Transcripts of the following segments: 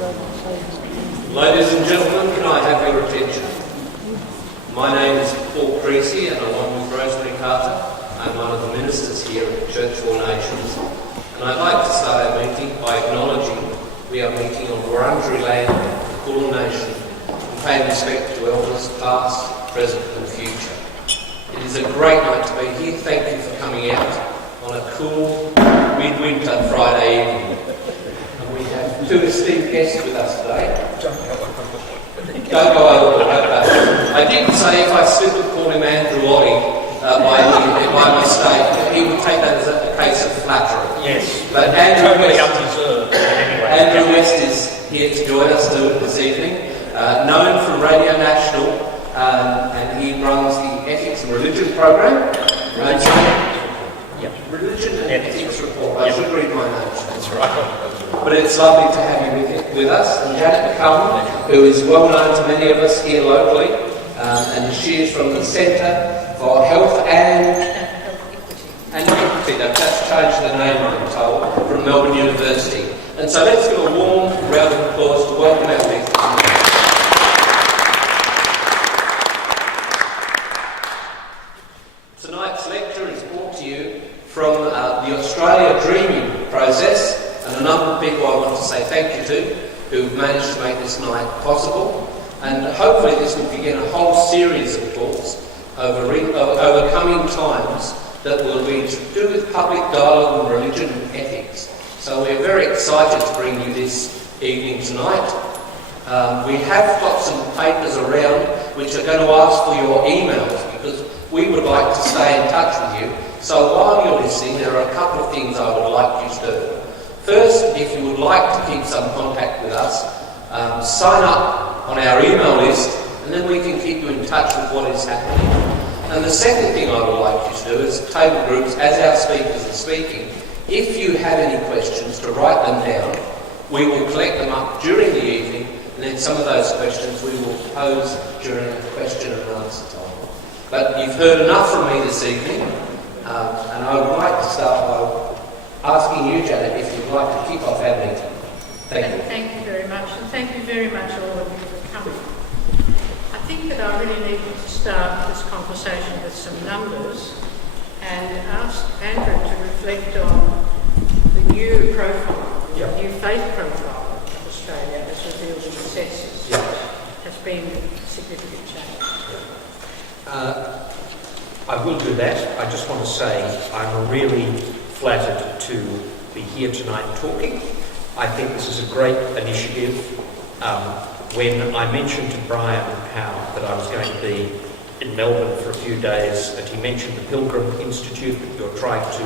Ladies and gentlemen, can I have your attention? My name is Paul Creasy, and along with Rosemary Carter, I'm one of the ministers here at Church for All Nations. And I'd like to start our meeting by acknowledging we are meeting on Wurundjeri land, the Kulin Nation, and paying respect to elders past, present and future. It is a great night to be here. Thank you for coming out on a cool midwinter Friday evening. And we have two esteemed guests with us today. Don't go over. I did say if I slip and call him Andrew Ollie by mistake, he would take that as a case of flattery. Yes, but Andrew totally West, undeserved. Anyway. Andrew West is here to join us this evening, known from Radio National, and he runs the Ethics and Religion program. Religion and Ethics Report. I should read my notes. That's right. But it's lovely to have you with us. And Janet McCalman, who is well known to many of us here locally, and she is from the Centre for Health and Equity. That's changed the name, I'm told, from Melbourne University. And so let's give a warm round of applause to welcome our guests. Tonight's lecture is brought to you from the Australia Dreaming process, and a number of people I want to say thank you to who've managed to make this night possible. And hopefully this will begin a whole series of talks over coming times that will be to do with public dialogue on religion and ethics. So we're very excited to bring you this evening tonight. We have got some papers around which are going to ask for your emails because we would like to stay in touch with you. So while you're listening, there are a couple of things I would like you to do. First, if you would like to keep some contact with us, sign up on our email list and then we can keep you in touch with what is happening. And the second thing I would like you to do is table groups, as our speakers are speaking, if you have any questions, to write them down. We will collect them up during the evening and then some of those questions we will pose during a question and answer time. But you've heard enough from me this evening, and I would like to start by asking you, Janet, if you'd like to kick off our meeting. Thank you. Thank you very much, and thank you very much all of you for coming. I think that I really need to start this conversation with some numbers and ask Andrew to reflect on the new profile, the new faith profile of Australia as revealed in the census. Has been a significant change. I will do that. I just want to say I'm really flattered to be here tonight talking. I think this is a great initiative. When I mentioned to Brian Howe that I was going to be in Melbourne for a few days, and he mentioned the Pilgrim Institute that you're trying to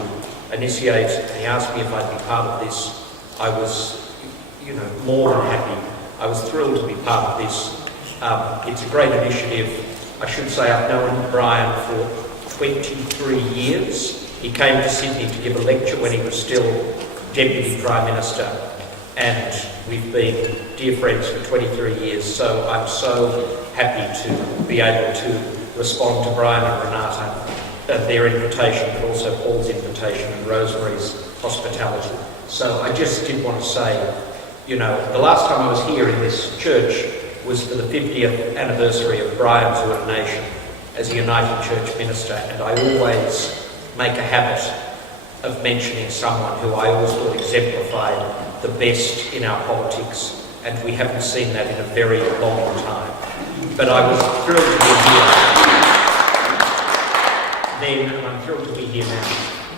initiate, and he asked me if I'd be part of this, I was, more than happy. I was thrilled to be part of this. It's a great initiative. I should say I've known Brian for 23 years. He came to Sydney to give a lecture when he was still Deputy Prime Minister, and we've been dear friends for 23 years, so I'm so happy to be able to respond to Brian and Renata and their invitation, but also Paul's invitation and Rosemary's hospitality. So I just did want to say, the last time I was here in this church was for the 50th anniversary of Brian's ordination as a United Church minister, and I always make a habit of mentioning someone who I always thought exemplified the best in our politics, and we haven't seen that in a very long time. But I was thrilled to be here then, and I'm thrilled to be here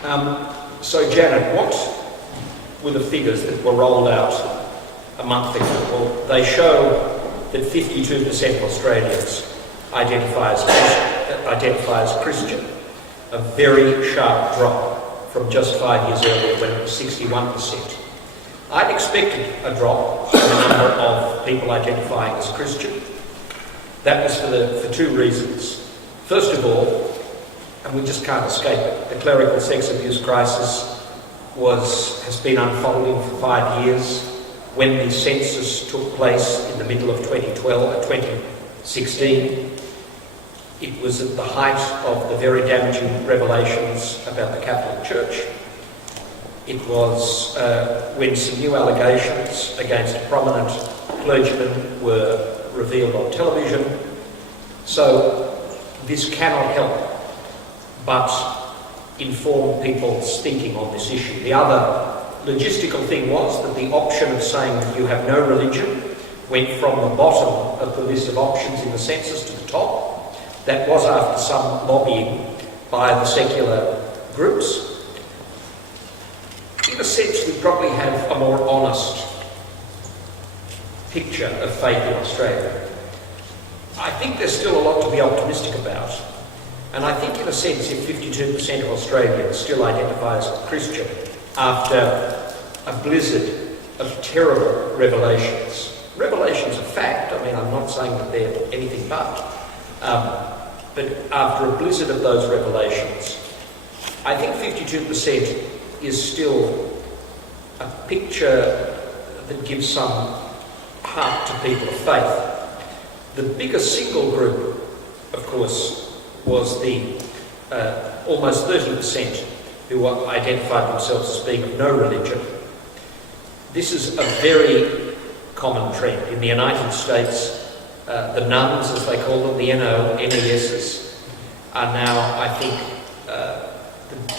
now. So Janet, what were the figures that were rolled out a month ago? Well, they show that 52% of Australians identify as Christian, a very sharp drop from just 5 years earlier when it was 61%. I'd expected a drop in the number of people identifying as Christian. That was for two reasons. First of all, and we just can't escape it, the clerical sex abuse crisis has been unfolding for 5 years. When the census took place in the middle of 2016, it was at the height of the very damaging revelations about the Catholic Church. It was when some new allegations against a prominent clergyman were revealed on television. So this cannot help but inform people's thinking on this issue. The other logistical thing was that the option of saying that you have no religion went from the bottom of the list of options in the census to the top. That was after some lobbying by the secular groups. In a sense, we probably have a more honest picture of faith in Australia. I think there's still a lot to be optimistic about. And I think, in a sense, if 52% of Australians still identify as Christian after a blizzard of terrible revelations of fact, I mean, I'm not saying that they're anything but after a blizzard of those revelations, I think 52% is still a picture that gives some heart to people of faith. The biggest single group, of course, was the almost 30% who identified themselves as being of no religion. This is a very common trend. In the United States, the nuns, as they call them, the NESs, are now, I think, the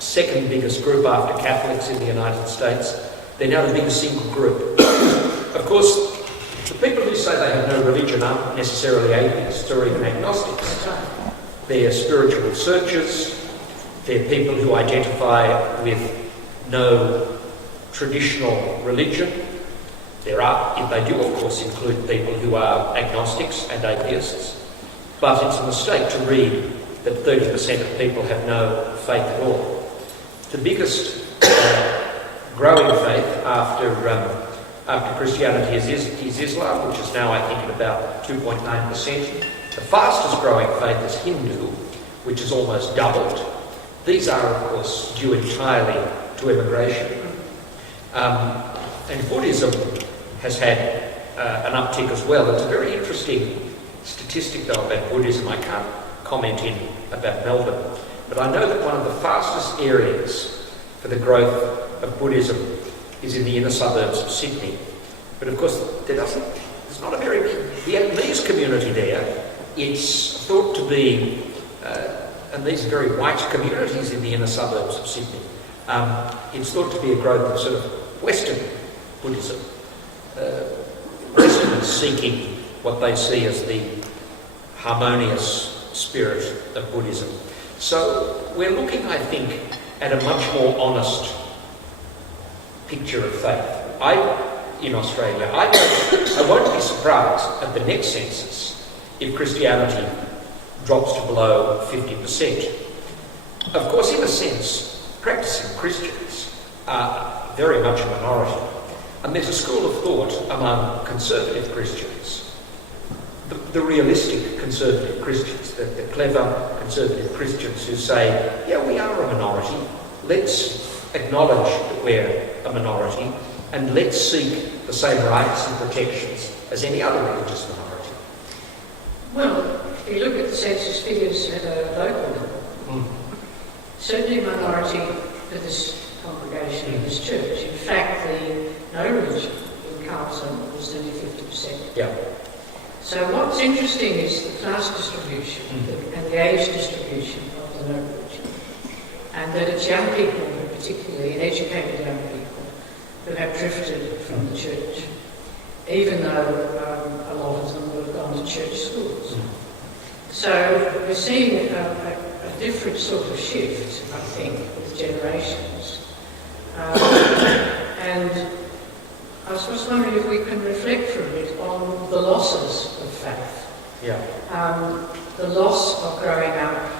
second biggest group after Catholics in the United States. They're now the biggest single group. Of course, the people who say they have no religion aren't necessarily atheists or even agnostics. They're spiritual searchers. They're people who identify with no traditional religion. They do, of course, include people who are agnostics and atheists, but it's a mistake to read that 30% of people have no faith at all. The biggest growing faith after Christianity is Islam, which is now, I think, at about 2.9%. The fastest growing faith is Hindu, which has almost doubled. These are, of course, due entirely to immigration. And Buddhism has had an uptick as well. It's a very interesting statistic, though, about Buddhism. I can't comment about Melbourne, but I know that one of the fastest areas for the growth of Buddhism is in the inner suburbs of Sydney. But of course, there's not a very big Vietnamese community there. It's thought to be, and these are very white communities in the inner suburbs of Sydney. It's thought to be a growth of sort of Western Buddhism. Westerners seeking what they see as the harmonious spirit of Buddhism. So we're looking, I think, at a much more honest picture of faith. In Australia, I won't be surprised at the next census if Christianity drops to below 50%. Of course, in a sense, practicing Christians are very much a minority. And there's a school of thought among conservative Christians, the realistic conservative Christians, the clever conservative Christians who say, yeah, we are a minority, let's acknowledge that we're a minority, and let's seek the same rights and protections as any other religious minority. Well, if you look at the census figures at a local level, certainly a minority for this congregation in this church. In fact, the no religion in Carlton was nearly 50%. Yeah. So what's interesting is the class distribution and the age distribution of the no religion. And that it's young people, particularly, and educated young people, who have drifted from the church, even though a lot of them would have gone to church schools. So we're seeing a different sort of shift, I think, with generations. And I was just wondering if we can reflect for a bit on the losses of faith. Yeah. The loss of growing up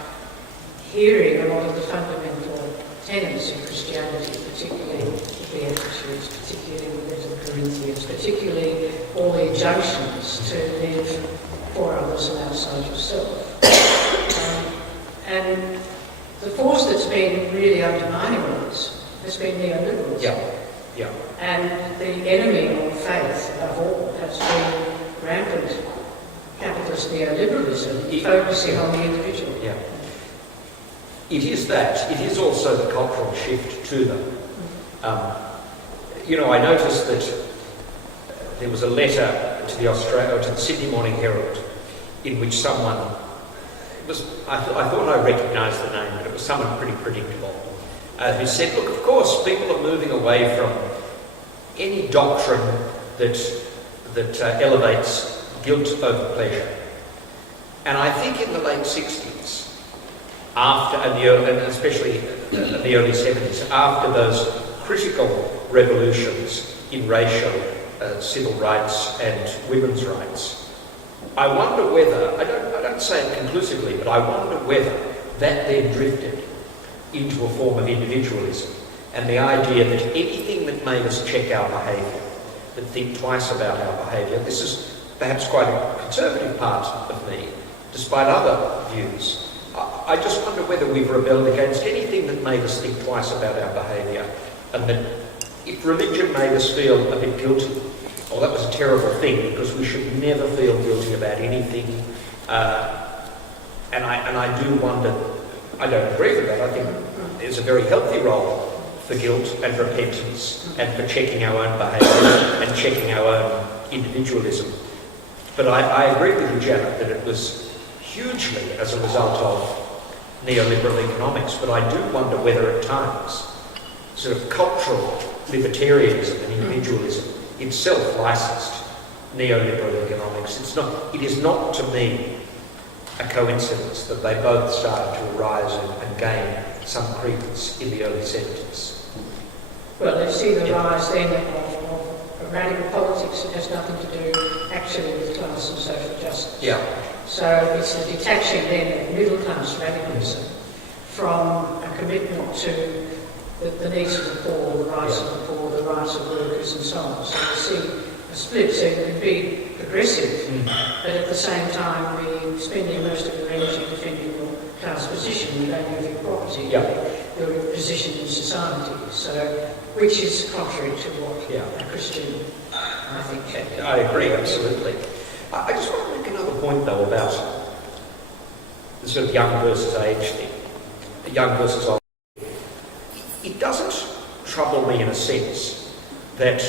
hearing a lot of the fundamental tenets of Christianity, particularly the Beatitudes, particularly the letter of Corinthians, particularly all the injunctions to live for others and outside yourself. And the force that's been really undermining all this has been neoliberalism. Yeah. And the enemy of faith, above all, has been rampant capitalist neoliberalism, focusing on the individual. Yeah. It is that. It is also the cultural shift to them. I noticed that there was a letter to the Sydney Morning Herald in which someone I thought I recognised the name, but it was someone pretty predictable, who said, look, of course, people are moving away from any doctrine that elevates guilt over pleasure. And I think in the late 60s, and especially in the early 70s, after those critical revolutions in racial, civil rights and women's rights, I wonder whether, I don't say it conclusively, but I wonder whether that then drifted into a form of individualism and the idea that anything that made us check our behaviour, that think twice about our behaviour, this is perhaps quite a conservative part of me, despite other views. I just wonder whether we've rebelled against anything that made us think twice about our behaviour, and that if religion made us feel a bit guilty, well, that was a terrible thing, because we should never feel guilty about anything. And I do wonder, I don't agree with that. I think there's a very healthy role for guilt and repentance and for checking our own behaviour and checking our own individualism. But I agree with you, Janet, that it was hugely as a result of neoliberal economics. But I do wonder whether at times sort of cultural libertarianism and individualism itself licensed neoliberal economics. It is not to me a coincidence that they both started to arise and gain some credence in the early 70s. Well, you see the rise then of radical politics that has nothing to do actually with class and social justice. Yeah. So it's the detaching then of middle class radicalism from a commitment to the needs of the poor, the rights of the poor, the rights of workers and so on. So you see a split, so you can be progressive, but at the same time be spending most of your energy defending your class position, the value of your property, your position in society. So, which is contrary to what a Christian, I think. I agree, absolutely. I just want to make another point, though, about the sort of young versus age thing. Young versus old. It doesn't trouble me in a sense that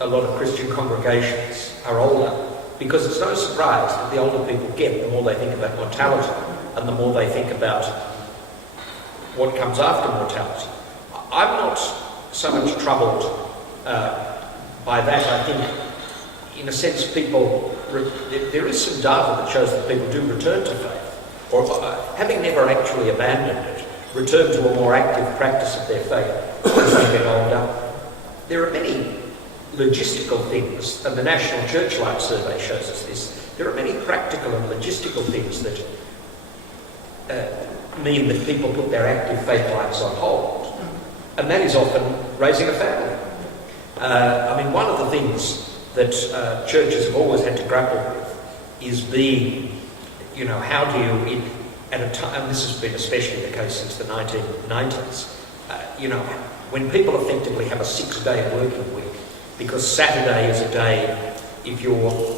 a lot of Christian congregations are older, because it's no surprise that the older people get, the more they think about mortality and the more they think about what comes after mortality. I'm not so much troubled by that. I think, in a sense, there is some data that shows that people do return to faith, or having never actually abandoned it, return to a more active practice of their faith as they get older. There are many logistical things, and the National Church Life Survey shows us this. There are many practical and logistical things that mean that people put their active faith lives on hold, and that is often raising a family. One of the things that churches have always had to grapple with is how do you, at a time, and this has been especially the case since the 1990s, when people effectively have a 6-day working week, because Saturday is a day,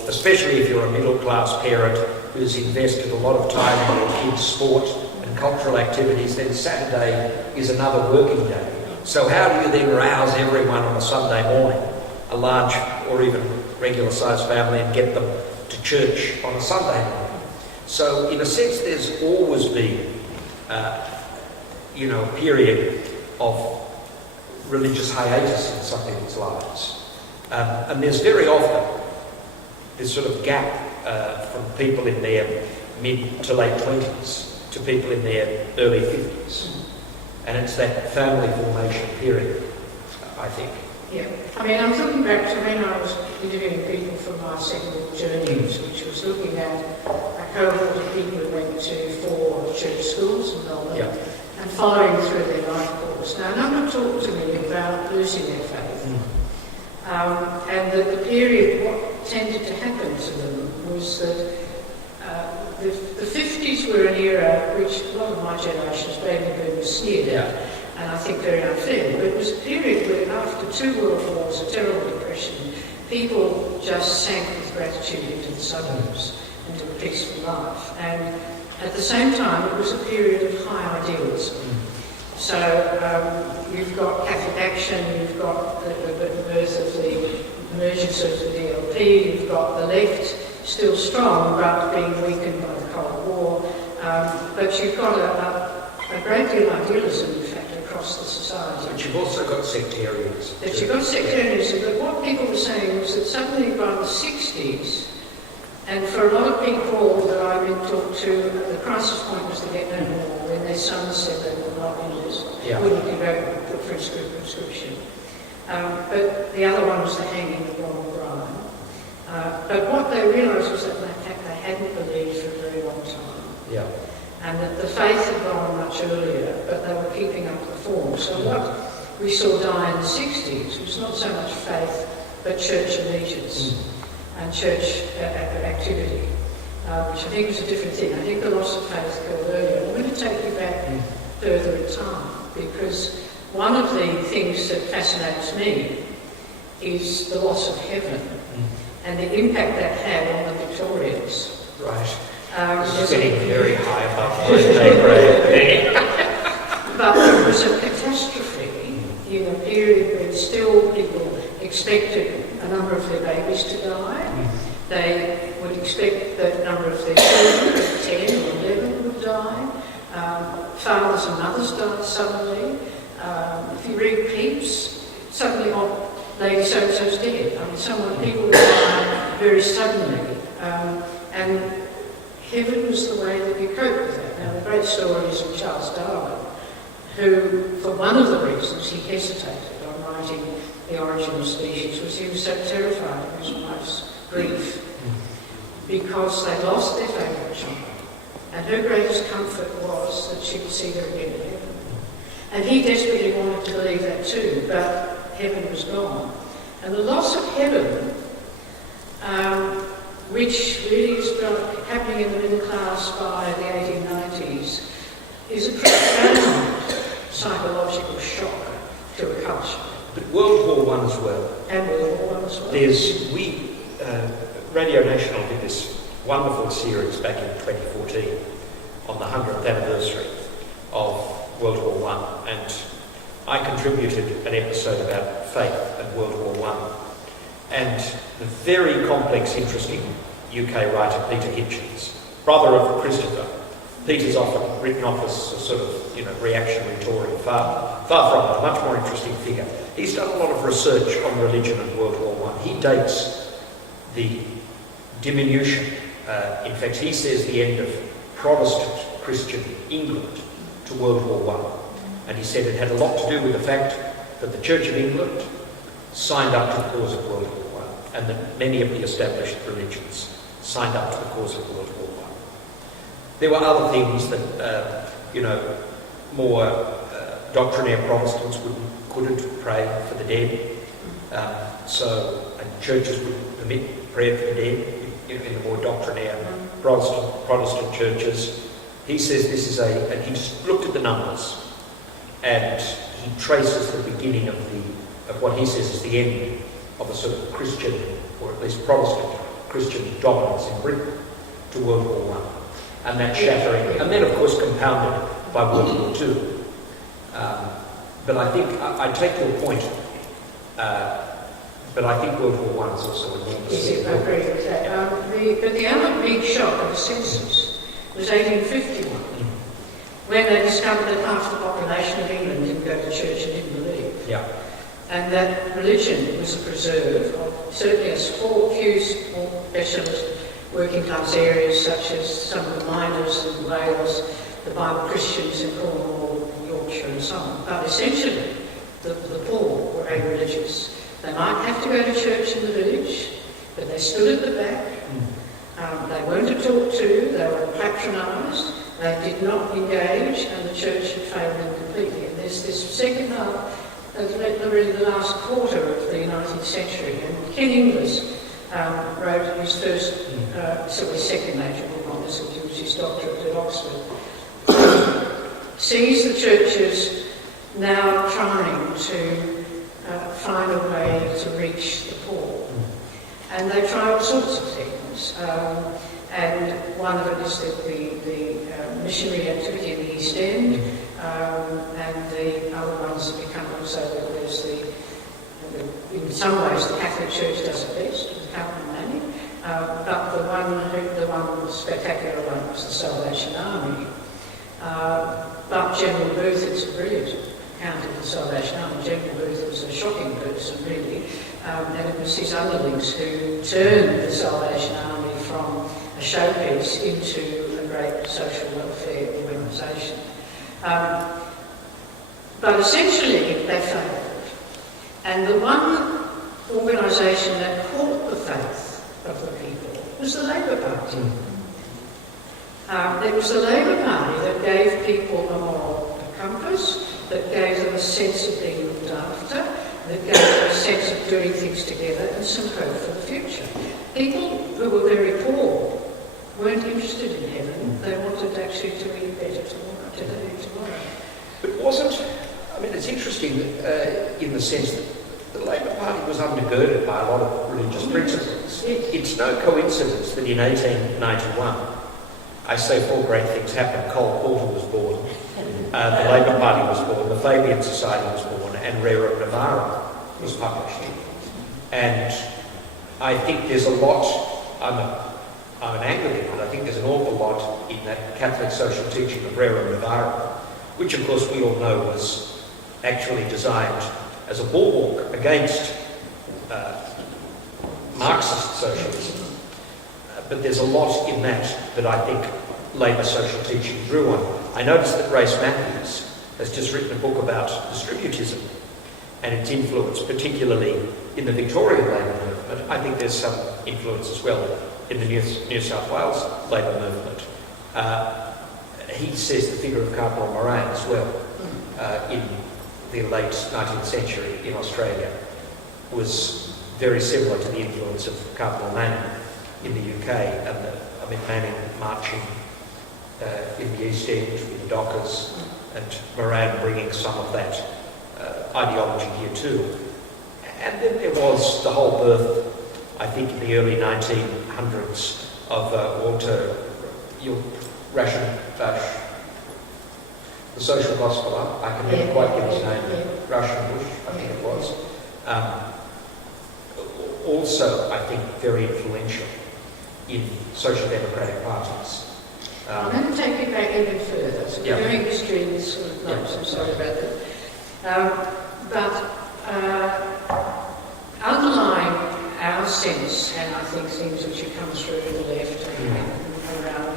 especially if you're a middle-class parent who's invested a lot of time in your kids' sport and cultural activities, then Saturday is another working day. So how do you then rouse everyone on a Sunday morning, a large or even regular-sized family, and get them to church on a Sunday morning? So, in a sense, there's always been, a period of religious hiatus in some people's lives. And there's very often this sort of gap from people in their mid to late 20s to people in their early 50s. And it's that family formation period, I think. Yeah, I'm looking back to when I was interviewing people for my second journeys, which was looking at a cohort of people who went to 4 church schools in Melb, and following through their life course. Now, none of them talked to me about losing their faith. And that the period, what tended to happen to them was that the 50s were an era which a lot of my generation's baby boomers sneered at, and I think very unfairly. But it was a period where, after 2 world wars, a terrible depression, people just sank with gratitude into the suburbs, into a peaceful life. And at the same time, it was a period of high idealism. So You've got Catholic Action, you've got the birth of the emergence of the DLP, you've got the left still strong but being weakened by the Cold War, but you've got a great deal of idealism, in fact, across the society. But you've also got sectarianism. But you've got sectarianism, but what people were saying was that suddenly by the 60s, and for a lot of people that I've been talked to, the crisis point was to get no more when their sons said they would not in this, wouldn't be very good for conscription. But the other one was the hanging of Ronald Bryan. But what they realised was that in fact they hadn't believed for a very long time. Yeah. And that the faith had gone much earlier, but they were keeping up the form. So what we saw die in the 60s was not so much faith, but church allegiance and church activity, which I think was a different thing. I think the loss of faith occurred earlier. I'm going to take you back further in time, because one of the things that fascinates me is the loss of heaven and the impact that had on the Victorians. Right. It's getting very high above my pay grade. But it was a catastrophe in a period when still people expected a number of their babies to die. They would expect that a number of their children, 10 or 11, would die. Fathers and mothers died suddenly. If you read Pepys, suddenly, Lady So-and-so's dead. I mean, people would die very suddenly. And heaven was the way that you cope with that. Now, the great story is of Charles Darwin, who, for one of the reasons he hesitated on writing The Origin of Species, was he was so terrified of his wife's grief, because they lost their favourite child, and her greatest comfort was that she would see her again in heaven. And he desperately wanted to believe that too, but heaven was gone. And the loss of heaven, which really is happening in the middle class by the 1890s, is a profound psychological shock to a culture. But World War I as well. And World War I as well. Radio National did this wonderful series back in 2014 on the 100th anniversary of World War I, and I contributed an episode about faith and World War I. And the very complex, interesting UK writer Peter Hitchens, brother of Christopher. Peter's often written off as a sort of, reactionary Tory far from it, a much more interesting figure. He's done a lot of research on religion and World War I. He dates the diminution, in fact, he says the end of Protestant Christian England to World War I. And he said it had a lot to do with the fact that the Church of England signed up to the cause of World War I, and that many of the established religions signed up to the cause of World War I. There were other things that, more doctrinaire Protestants couldn't pray for the dead, and churches wouldn't permit prayer for the dead in the more doctrinaire Protestant churches. He says this is and he just looked at the numbers, and he traces the beginning of what he says is the end of a sort of Christian, or at least Protestant Christian dominance in Britain to World War I, and that shattering, and then of course compounded by World War II. But I think I take your point. But I think World War I is also enormous. Yes, I agree with that. But the other big shock of the census was 1851, when they discovered that half the population of England didn't go to church and didn't believe. Yeah. And that religion was a preserve of certainly a few small specialist working class areas, such as some of the miners in Wales, the Bible Christians in Cornwall, Yorkshire and so on. But essentially, the poor were a-religious. They might have to go to church in the village, but they stood at the back. They weren't talked to, they were patronised, they did not engage, and the church had failed them completely. And there's this second half, really the last quarter of the 19th century, and Ken Inglis wrote his first, his second major book on this, which was his doctorate at Oxford, sees the churches now trying to find a way to reach the poor. And they try all sorts of things. And one of it is the missionary activity in the East End. and the other ones become also that there's in some ways the Catholic Church does it best with Carlton Manning, but the one spectacular one was the Salvation Army. But General Booth is a brilliant account of the Salvation Army. General Booth was a shocking person, really, and it was his underlings who turned the Salvation Army from a showpiece into a great social welfare organisation. But essentially, they failed. And the one organisation that caught the faith of the people was the Labour Party. It was the Labour Party that gave people a moral compass, that gave them a sense of being looked after, that gave them a sense of doing things together and some hope for the future. People who were very poor weren't interested in heaven. They wanted actually to eat better tomorrow. But wasn't, I mean, it's interesting in the sense that the Labour Party was undergirded by a lot of religious principles. It's no coincidence that in 1891, I say 4 great things happened. Carlton was born, the Labour Party was born, the Fabian Society was born, and Rerum Novarum was published. And I think there's a lot, I'm an Anglican, but I think there's an awful lot in that Catholic social teaching of Rerum Novarum, which of course we all know was actually designed as a bulwark against Marxist socialism. But there's a lot in that I think Labour social teaching drew on. I noticed that Race Matthews has just written a book about distributism and its influence, particularly in the Victorian Labour movement. I think there's some influence as well in the New South Wales Labour movement. He says the figure of Cardinal Moran as well in the late 19th century in Australia was very similar to the influence of Cardinal Manning in the UK, and Manning marching in the East End in the Dockers, and Moran bringing some of that ideology here too. And then there was the whole birth, I think, in the early 1900s of Walter Rashenbush, the social gospeler. I can never quite get his name. Rashenbush, I think it was. Also, I think, very influential in social democratic parties. I'm going to take it back even further. So we're doing history in this sort of notes, I'm sorry about that. Underlying our sense, and I think things which have come through the left around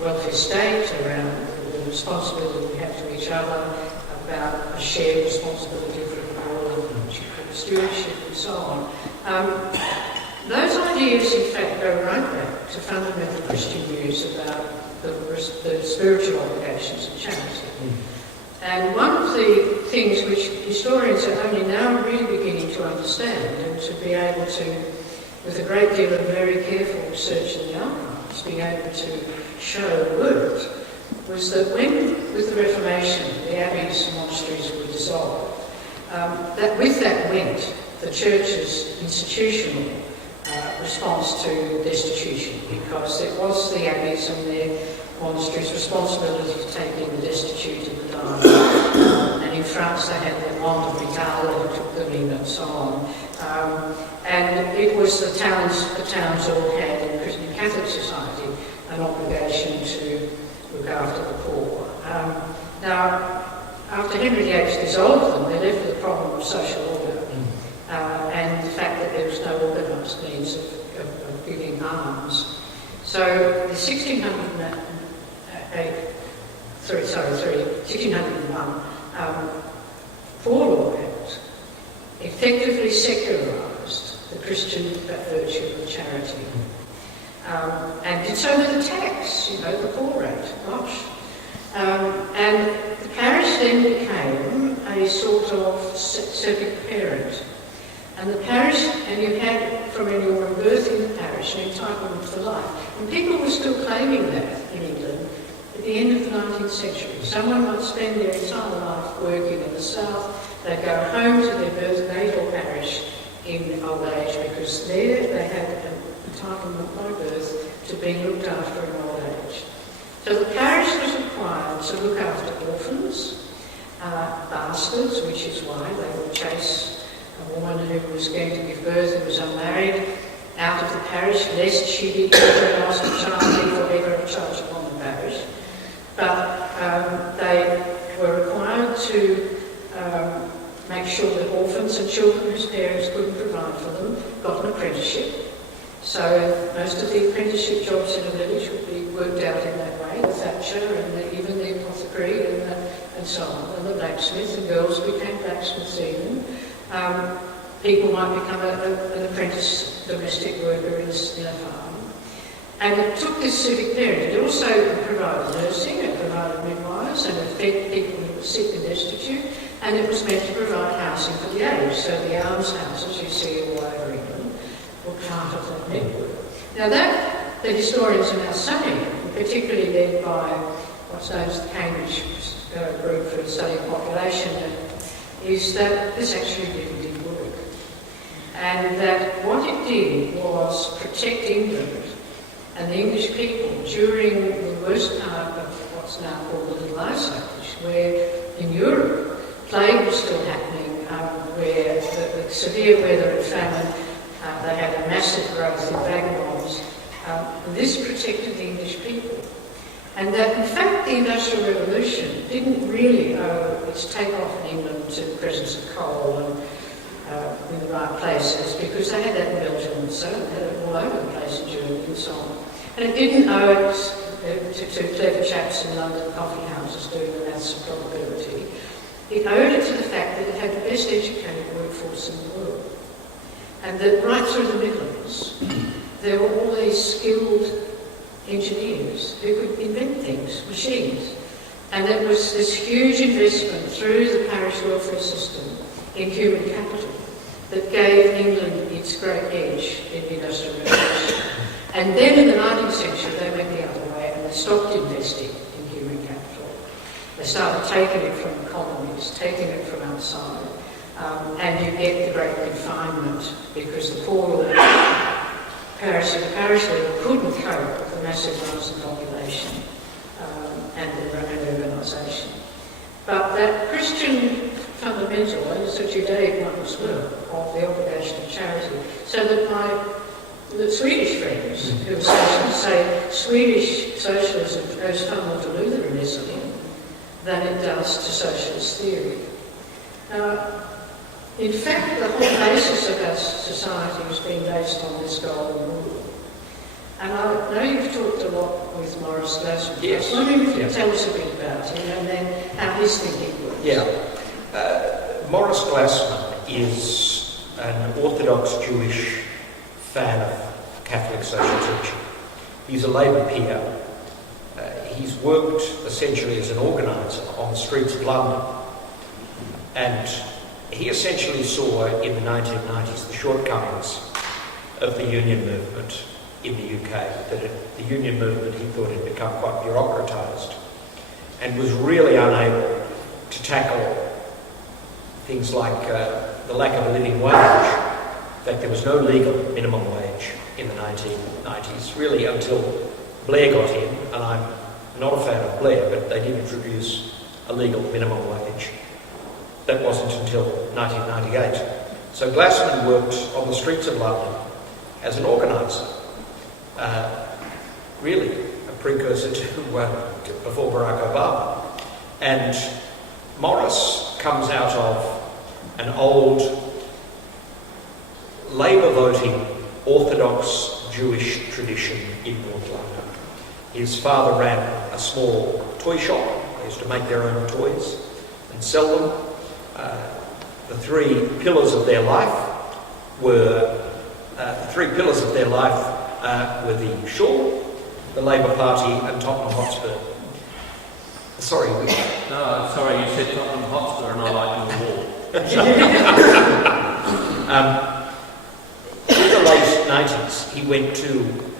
welfare state, around the responsibility we have to each other, about a shared responsibility for the poor, and stewardship and so on. Those ideas, in fact, go right back to fundamental Christian views about the spiritual obligations of charity. And one of the things which historians are only now really beginning to understand and to be able to, with a great deal of very careful research in the archives, being able to show worked, was that when, with the Reformation, the abbeys and monasteries were dissolved, that with that went the Church's institutional response to destitution, because it was the abbeys and their monasteries' responsibility to take in the destitute and the dying. And in France they had the Monde Vital who took them in and so on. And it was the towns all had in Christian Catholic society an obligation to look after the poor. Now, after Henry VIII dissolved them, they left with the problem of social order and the fact that there was no organised means of giving alms. So the 1601 Poor Law Act effectively secularised the Christian virtue of charity. And did so with a tax, the poor rate, gosh. And the parish then became a sort of circuit parent. And the parish, and you had, from when you were birth in the parish, an entitlement for life. And people were still claiming that in England at the end of the 19th century. Someone might spend their entire life working in the south. They'd go home to their birth natal parish in old age, because there they had an entitlement by birth to being looked after in old age. So the parish was required to look after orphans, bastards, which is why they would chase a woman who was going to give birth who was unmarried out of the parish, lest she be ever lost a child, or ever a charge upon the parish. But they were required to make sure that orphans and children whose parents couldn't provide for them got an apprenticeship. So most of the apprenticeship jobs in a village would be worked out in that way, the thatcher and even the apothecary and so on, and the blacksmith, and girls became blacksmiths even. People might become an apprentice domestic worker in a farm. And it took this civic period. It also provided nursing, it provided midwives, and it fed people who were sick and destitute, and it was meant to provide housing for the aged. So the almshouses you see all over England were part of that network. Now that, the historians are now saying, particularly led by what's known as the Cambridge group for studying population, is that this actually really did work. And that what it did was protect England and the English people during the worst part of what's now called the Little Ice Age, where in Europe plague was still happening, where the severe weather and famine, they had a massive growth in vagabonds. This protected the English people. And that, in fact, the Industrial Revolution didn't really owe its takeoff in England to the presence of coal and in the right places, because they had that in Belgium and so they had it all over the place in Germany and so on. And it didn't owe it to clever chaps in London coffee houses doing the maths of probability. It owed it to the fact that it had the best educated workforce in the world. And that right through the Midlands, there were all these skilled engineers who could invent things, machines. And there was this huge investment through the parish welfare system in human capital that gave England its great edge in the Industrial Revolution. And then in the 19th century, they went the other way and they stopped investing in human capital. They started taking it from the colonies, taking it from outside, and you get the great confinement because the poor of the parish level couldn't cope with the massive rise in population and urbanisation. But that Christian fundamental, and it's a Judaic one as well, of the obligation of charity, so that the Swedish friends who are socialists say Swedish socialism goes far more to Lutheranism than it does to socialist theory. In fact, the whole basis of our society has been based on this golden rule. And I know you've talked a lot with Morris Glassman. Yes. I wonder if you could tell us a bit about him and then how his thinking works. Yeah. Morris Glassman is an Orthodox Jewish fan of Catholic social teaching. He's a Labour peer. He's worked essentially as an organiser on the streets of London. And he essentially saw in the 1990s the shortcomings of the union movement in the UK, that the union movement, he thought, had become quite bureaucratised and was really unable to tackle things like the lack of a living wage. In fact, there was no legal minimum wage in the 1990s, really until Blair got in, and I'm not a fan of Blair, but they did introduce a legal minimum wage. That wasn't until 1998. So Glassman worked on the streets of London as an organiser, really a precursor to before Barack Obama. And Morris comes out of an old Labour voting Orthodox Jewish tradition in North London. His father ran a small toy shop. They used to make their own toys and sell them. The three pillars of their life were the Shore, the Labour Party, and Tottenham Hotspur. Sorry. No, sorry, you said Tottenham Hotspur and I like your wall. In the late 90s, he went to,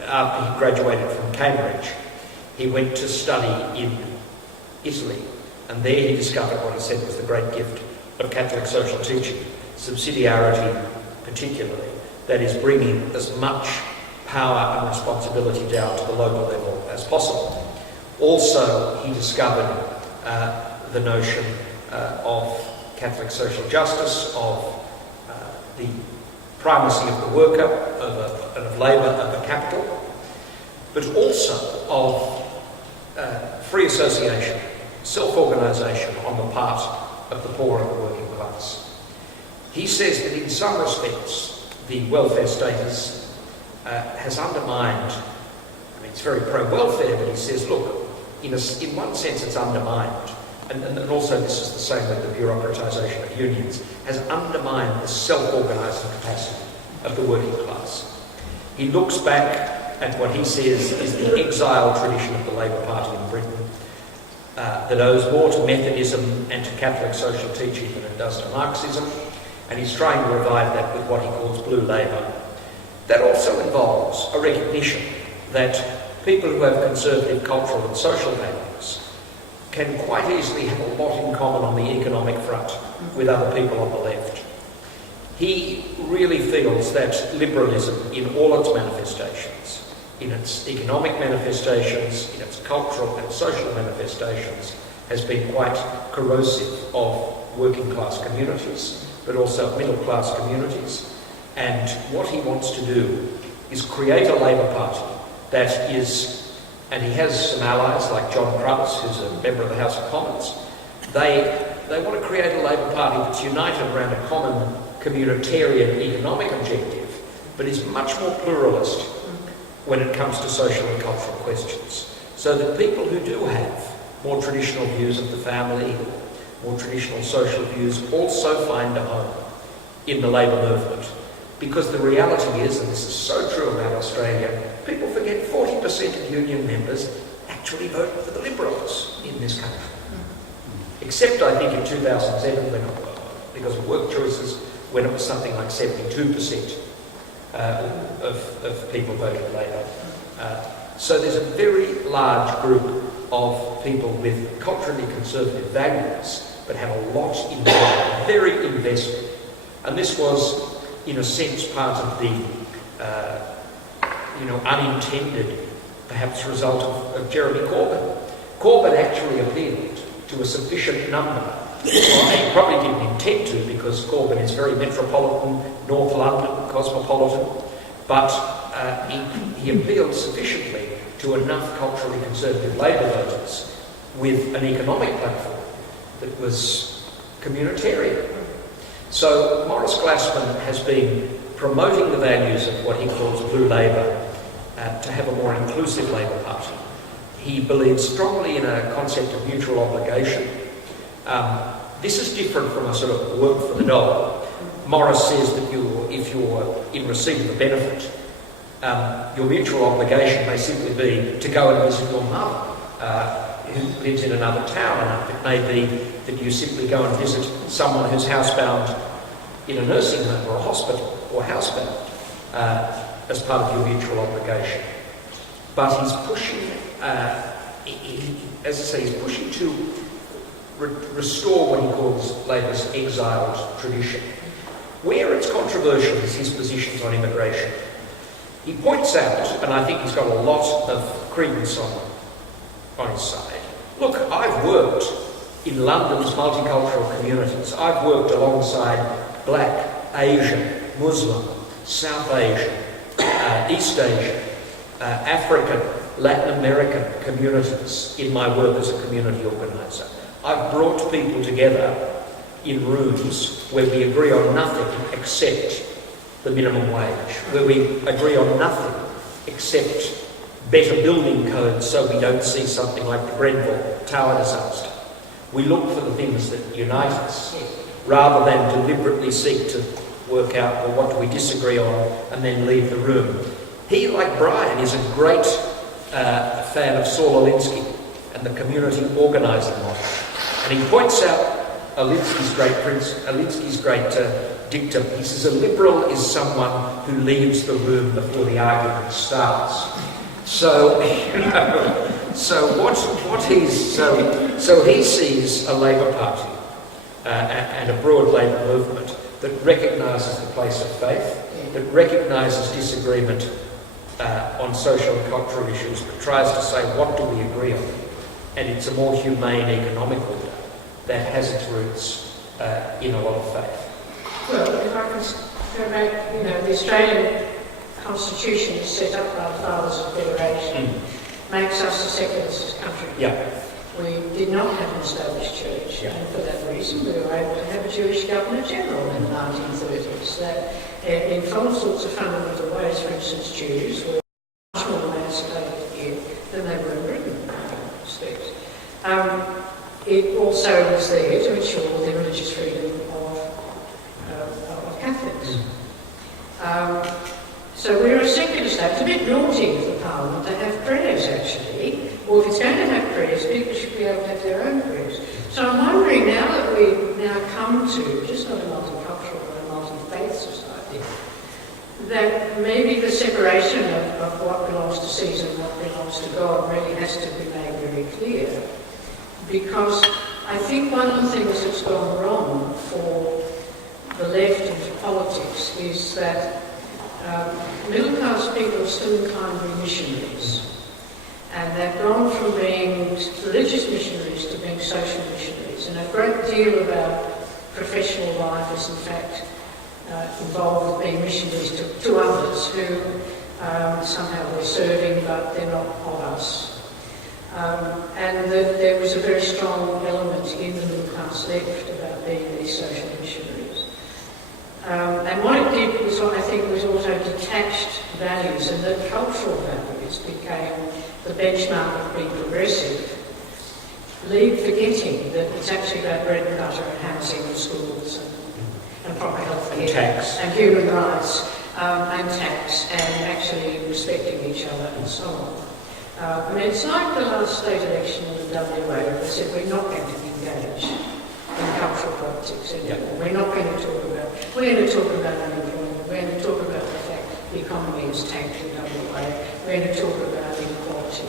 after he graduated from Cambridge, he went to study in Italy, and there he discovered what he said was the great gift of Catholic social teaching, subsidiarity particularly, that is bringing as much power and responsibility down to the local level as possible. Also, he discovered the notion of Catholic social justice, of the primacy of the worker and of labour over capital, but also of free association, self-organisation on the part of the poor and the working class. He says that in some respects the welfare state has undermined, I mean it's very pro-welfare, but he says, look, in one sense it's undermined, and also this is the same with the bureaucratisation of unions, has undermined the self-organising capacity of the working class. He looks back at what he says is the exile tradition of the Labour Party in Britain, that owes more to Methodism and to Catholic social teaching than it does to Marxism, and he's trying to revive that with what he calls Blue Labour. That also involves a recognition that people who have conservative cultural and social values can quite easily have a lot in common on the economic front with other people on the left. He really feels that liberalism in all its manifestations, in its economic manifestations, in its cultural and social manifestations, has been quite corrosive of working class communities, but also middle class communities. And what he wants to do is create a Labour Party that is, and he has some allies like John Crumps, who's a member of the House of Commons. They want to create a Labour Party that's united around a common communitarian economic objective, but is much more pluralist when it comes to social and cultural questions. So that people who do have more traditional views of the family, more traditional social views, also find a home in the Labour movement. Because the reality is, and this is so true about Australia, people forget 40% of union members actually vote for the Liberals in this country. Except, I think, in 2007, when, because of work choices, when it was something like 72% of people voted Labor. So there's a very large group of people with culturally conservative values, but have a lot in common, very invested. And this was, in a sense, part of the, unintended, perhaps, result of Jeremy Corbyn. Corbyn actually appealed to a sufficient number. Well, he probably didn't intend to, because Corbyn is very metropolitan, North London, cosmopolitan, but he appealed sufficiently to enough culturally conservative Labour voters with an economic platform that was communitarian. So Maurice Glassman has been promoting the values of what he calls Blue Labour to have a more inclusive Labour Party. He believes strongly in a concept of mutual obligation. This is different from a sort of work for the dollar. Morris says that if you're in receipt of a benefit, your mutual obligation may simply be to go and visit your mother, who lives in another town, and it may be that you simply go and visit someone who's housebound in a nursing home or a hospital or housebound as part of your mutual obligation. But he's pushing, as I say, he's pushing to restore what he calls Labour's exiled tradition. Where it's controversial is his positions on immigration. He points out, and I think he's got a lot of credence on his side, look, I've worked in London's multicultural communities. I've worked alongside Black, Asian, Muslim, South Asian, East Asian, African, Latin American communities in my work as a community organiser. I've brought people together in rooms where we agree on nothing except the minimum wage, where we agree on nothing except better building codes so we don't see something like the Grenfell Tower disaster. We look for the things that unite us rather than deliberately seek to work out, well, what do we disagree on, and then leave the room. He, like Brian, is a great fan of Saul Alinsky and the community organising model. And he points out Alinsky's great dictum. He says, a liberal is someone who leaves the room before the argument starts. So, so he sees a Labour Party and a broad Labour movement that recognises the place of faith, that recognises disagreement on social and cultural issues, but tries to say what do we agree on, and it's a more humane economic order that has its roots in a lot of faith. Well, if I can go back, the Australian Constitution is set up by the Fathers of Federation, makes us a secularist country. Yeah. We did not have an established church, and for that reason we were able to have a Jewish Governor-General in the 1930s that, in all sorts of fundamental ways, for instance, Jews were much more emancipated here than they were in Britain, in many respects. It also was there to ensure the religious freedom of Catholics. So we're a secular state. It's a bit naughty of the Parliament to have prayers, actually. Or if it's going to have prayers, people should be able to have their own prayers. So I'm wondering, now that we've now come to just not a multicultural but a multi-faith society, that maybe the separation of what belongs to Caesar and what belongs to God really has to be made very clear. Because I think one of the things that's gone wrong for the left and for politics is that middle-class people are still inclined to be missionaries. And they've gone from being religious missionaries to being social missionaries. And a great deal about professional life is, in fact, involved with being missionaries to others who somehow we're serving, but they're not of us. And there was a very strong element in the middle-class left about being these social missionaries. And what it did was, what I think, was also detached values, and the cultural values became the benchmark of being progressive, forgetting that it's actually about bread and butter and housing and schools and proper health care and tax and human rights and tax and actually respecting each other and so on. I mean, it's like the last state election in the WA where they said we're not going to engage in cultural politics anymore. We're not going to talk about, we're going to talk about unemployment, we're going to talk about the fact the economy is tanked in WA, we're going to talk about inequality.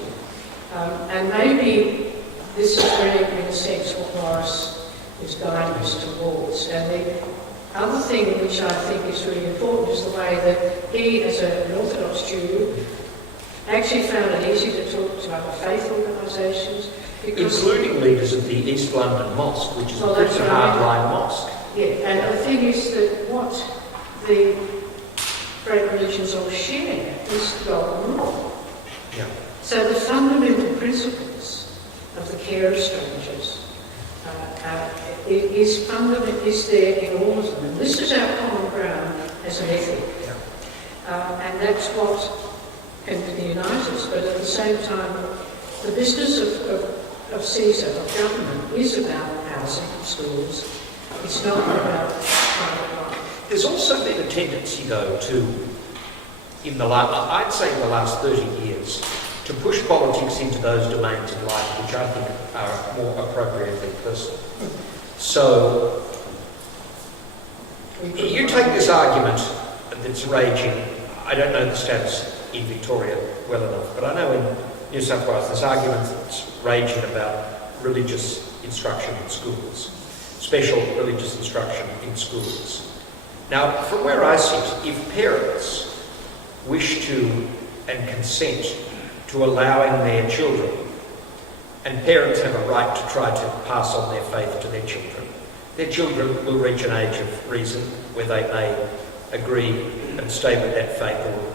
And maybe this is really, in a sense, what Morris is guiding us towards. And the other thing which I think is really important is the way that he, as an Orthodox Jew, actually found it easy to talk to other faith organisations. Including leaders of the East London Mosque, which is a pretty hardline mosque. Yeah, and the thing is that what the great religions all share is the golden rule. Yeah. So the fundamental principles of the care of strangers is there in all of them. And this is our common ground as an ethic. Yeah. And that's what can unite us. But at the same time, the business of Caesar, of government, is about housing and schools. It's not about private life. There's also been a tendency, though, I'd say in the last 30 years, to push politics into those domains in life which I think are more appropriately personal. So, you take this argument that's raging. I don't know the status in Victoria well enough, but I know in New South Wales there's argument that's raging about religious instruction in schools, special religious instruction in schools. Now, from where I sit, if parents wish to and consent to allowing their children, and parents have a right to try to pass on their faith to their children will reach an age of reason where they may agree and stay with that faith or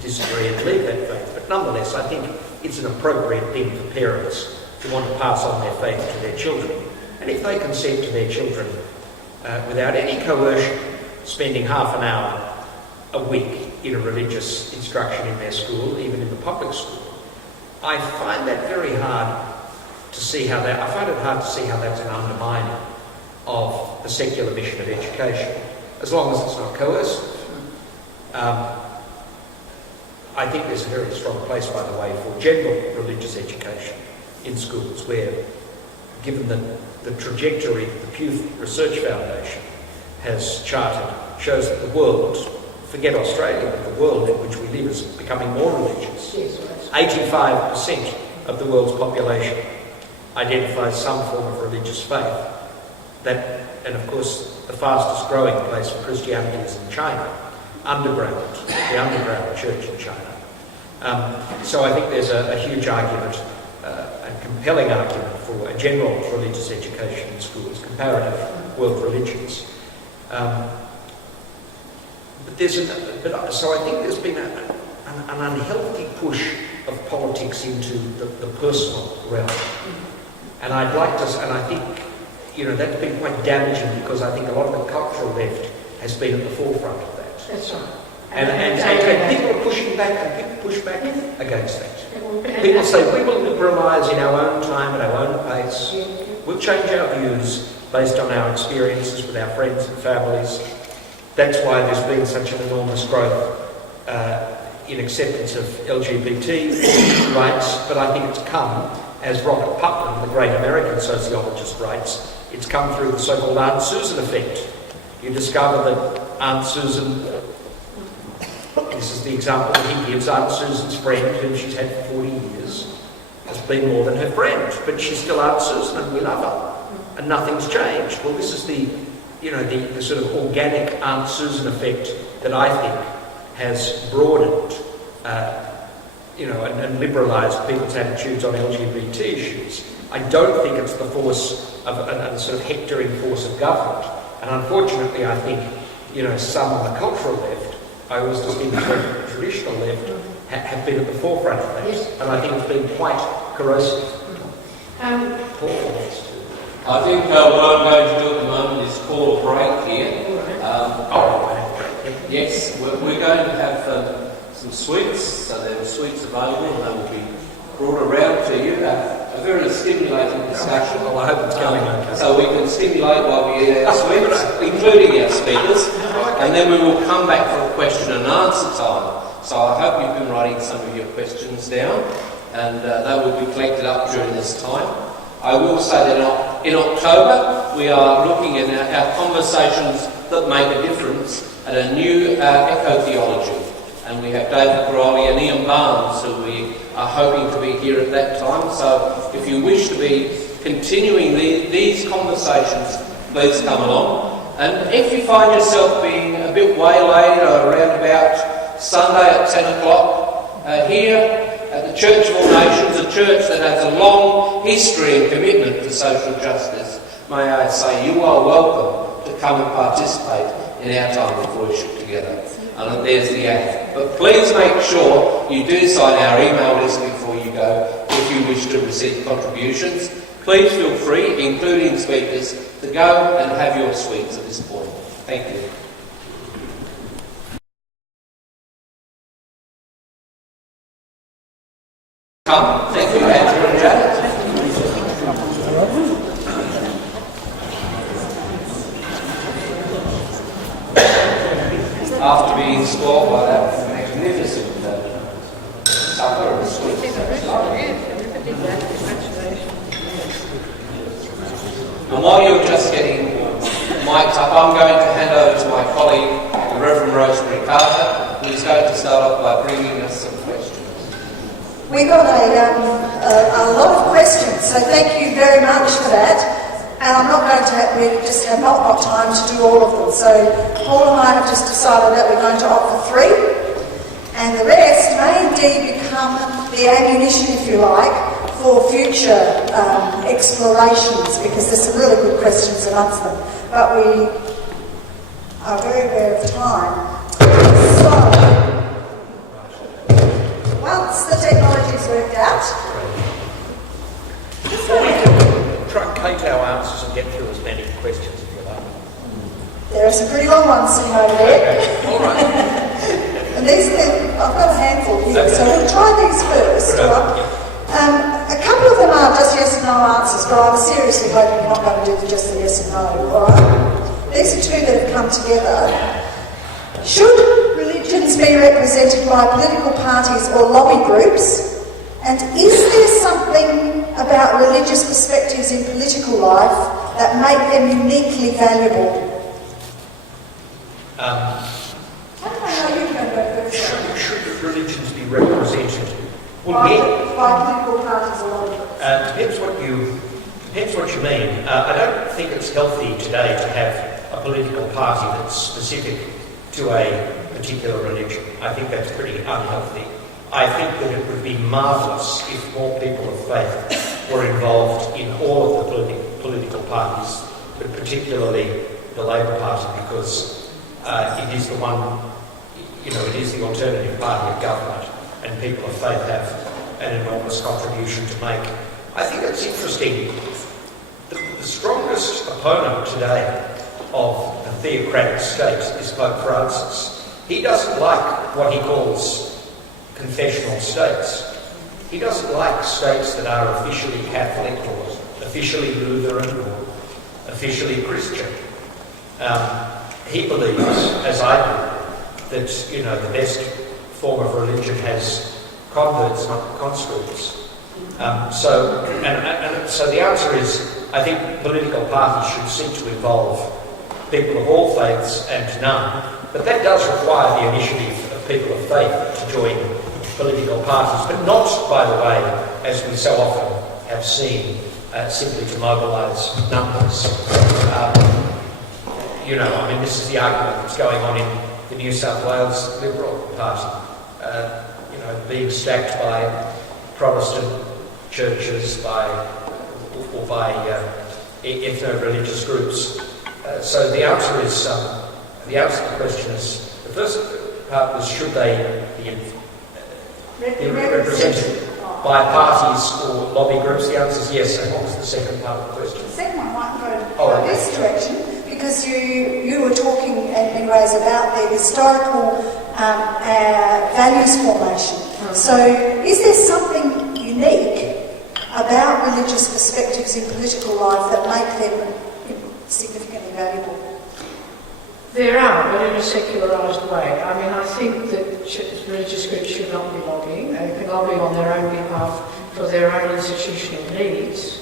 disagree and leave that faith. But nonetheless, I think it's an appropriate thing for parents to want to pass on their faith to their children. And if they consent to their children without any coercion, spending half an hour a week in a religious instruction in their school, even in the public school, I find that very hard to see how that, I find it hard to see how that's an undermining of the secular mission of education, as long as it's not coercive. I think there's a very strong place, by the way, for general religious education in schools, where, given the trajectory that the Pew Research Foundation has charted, shows that the world, forget Australia, but the world in which we live is becoming more religious. 85% of the world's population identifies some form of religious faith. And of course, the fastest growing place for Christianity is in China, the underground church in China. So I think there's a huge argument, a compelling argument for a general religious education in schools, comparative world religions. So I think there's been an unhealthy push of politics into the personal realm. And I'd like to, and I think, that's been quite damaging, because I think a lot of the cultural left has been at the forefront of that. That's right. And people are pushing back, and people push back against that. People say, we will liberalise in our own time, at our own pace. We'll change our views based on our experiences with our friends and families. That's why there's been such an enormous growth in acceptance of LGBT rights, but I think it's come, as Robert Putnam, the great American sociologist, writes, it's come through the so-called Aunt Susan effect. You discover that Aunt Susan, this is the example that he gives, Aunt Susan's friend, whom she's had for 40 years, has been more than her friend, but she's still Aunt Susan and we love her, and nothing's changed. Well, this is the sort of organic Aunt Susan effect that I think has broadened, and liberalised people's attitudes on LGBT issues. I don't think it's the force of a sort of hectoring force of government. And unfortunately, I think, some on the cultural left, I always distinguish the traditional left, have been at the forefront of that. Yes. And I think it's been quite corrosive. Paul wants to. I think what I'm going to do at the moment is call a break here. Yes, we're going to have some sweets, so there are sweets available and they will be brought around to you. A very stimulating discussion. Well, I hope it's going okay. So we can stimulate while we eat our sweets, including our speakers, and then we will come back for a question and answer time. So I hope you've been writing some of your questions down, and they will be collected up during this time. I will say that in October we are looking at our conversations that make a difference at a new eco-theology. And we have David Crowley and Ian Barnes, who we are hoping to be here at that time. So if you wish to be continuing these conversations, please come along. And if you find yourself being a bit waylaid around about Sunday at 10 o'clock here at the Church of All Nations, a church that has a long history and commitment to social justice, may I say you are welcome to come and participate in our time of worship together. And there's the ad. But please make sure you do sign our email list before you go if you wish to receive contributions. Please feel free, including speakers, to go and have your sweets at this point. Thank you. Come. Thank you, Andrew and Janet. After being spoiled by that magnificent supper and sweets. And while you're just getting mic'd up, I'm going to hand over to my colleague, the Reverend Rosemary Carter, who's going to start off by bringing us some questions. We got a lot of questions, so thank you very much for that. And I'm not going to, we just have not got time to do all of them. So Paul and I have just decided that we're going to opt for 3. And the rest may indeed become the ammunition, if you like, for future explorations, because there's some really good questions amongst them. But we are very aware of time. So, once the technology is worked out, Truncate our answers and get through as many questions if you like. there are some pretty long ones sitting over there. Okay. All right. And these are, I've got a handful here, so we'll try these first. A couple of them are just yes and no answers, but I'm seriously hoping you're not going to do just the yes and no, all right? These are 2 that have come together. Should religions be represented by political parties or lobby groups? And is there something about religious perspectives in political life that make them uniquely valuable? I don't know how you can go first. Should religions be represented? Well, by political parties or lobby groups? Depends what you mean. I don't think it's healthy today to have a political party that's specific to a particular religion. I think that's pretty unhealthy. I think that it would be marvellous if more people of faith were involved in all of the political parties, but particularly the Labor Party, because it is the one, it is the alternative party of government, and people of faith have an enormous contribution to make. I think it's interesting. The strongest opponent today of a theocratic state is Pope Francis. He doesn't like what he calls confessional states. He doesn't like states that are officially Catholic or officially Lutheran or officially Christian. He believes, as I do, that the best form of religion has converts, not conscripts. So the answer is, I think political parties should seek to involve people of all faiths and none, but that does require the initiative of people of faith to join political parties, but not, by the way, as we so often have seen, simply to mobilise numbers. This is the argument that's going on in the New South Wales Liberal Party, being stacked by Protestant churches, by ethno-religious groups. So the answer to the question is, the first part was, should they be represented by parties or lobby groups? The answer is yes. And what was the second part of the question? The second one might go this direction, because you were talking in ways about the historical values formation. So is there something unique about religious perspectives in political life that make them significantly valuable? There are, but in a secularised way. I think that religious groups should not be lobbying. They can lobby on their own behalf for their own institutional needs.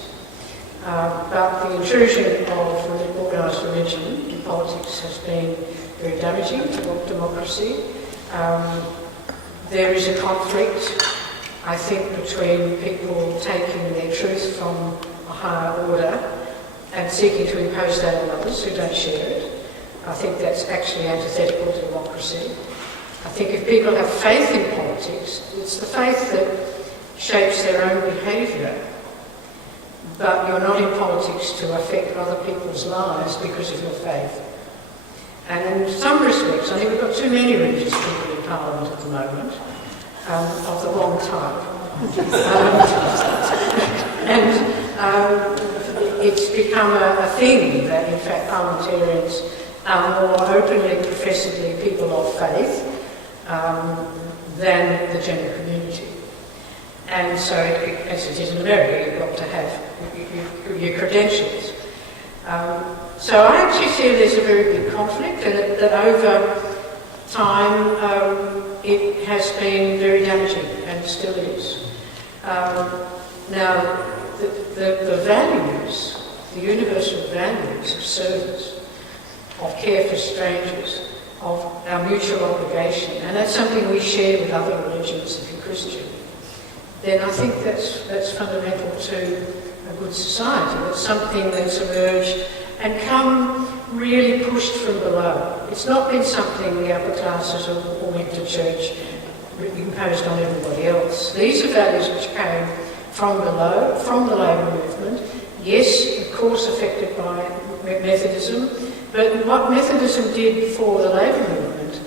But the intrusion of organised religion in politics has been very damaging to democracy. There is a conflict, I think, between people taking their truth from a higher order and seeking to impose that on others who don't share it. I think that's actually antithetical to democracy. I think if people have faith in politics, it's the faith that shapes their own behaviour. But you're not in politics to affect other people's lives because of your faith. And in some respects, I think we've got too many religious people in Parliament at the moment, of the wrong type. It's become a thing that, in fact, parliamentarians are more openly, professedly people of faith than the general community. And so, as it is in America, you've got to have your credentials. So I actually see there's a very big conflict, and that over time it has been very damaging, and still is. Now, the values, the universal values of service, of care for strangers, of our mutual obligation, and that's something we share with other religions if you're Christian, then I think that's fundamental to a good society. It's something that's emerged and come really pushed from below. It's not been something the upper classes or went to church imposed on everybody else. These are values which came from below, from the Labour movement. Yes, of course, affected by Methodism, but what Methodism did for the Labour movement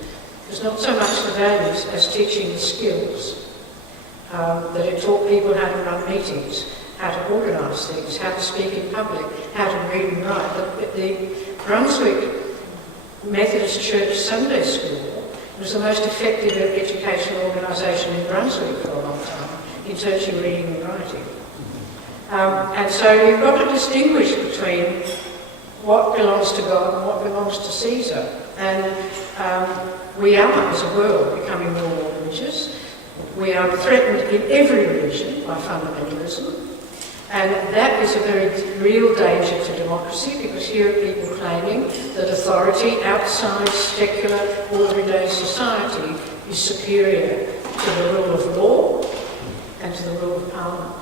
was not so much the values as teaching the skills. That it taught people how to run meetings, how to organise things, how to speak in public, how to read and write. The Brunswick Methodist Church Sunday School was the most effective educational organisation in Brunswick for a long time in teaching reading and writing. And so you've got to distinguish between what belongs to God and what belongs to Caesar. And we are, as a world, becoming more and more religious. We are threatened in every religion by fundamentalism. And that is a very real danger to democracy, because here are people claiming that authority outside secular, ordinary society is superior to the rule of law and to the rule of Parliament.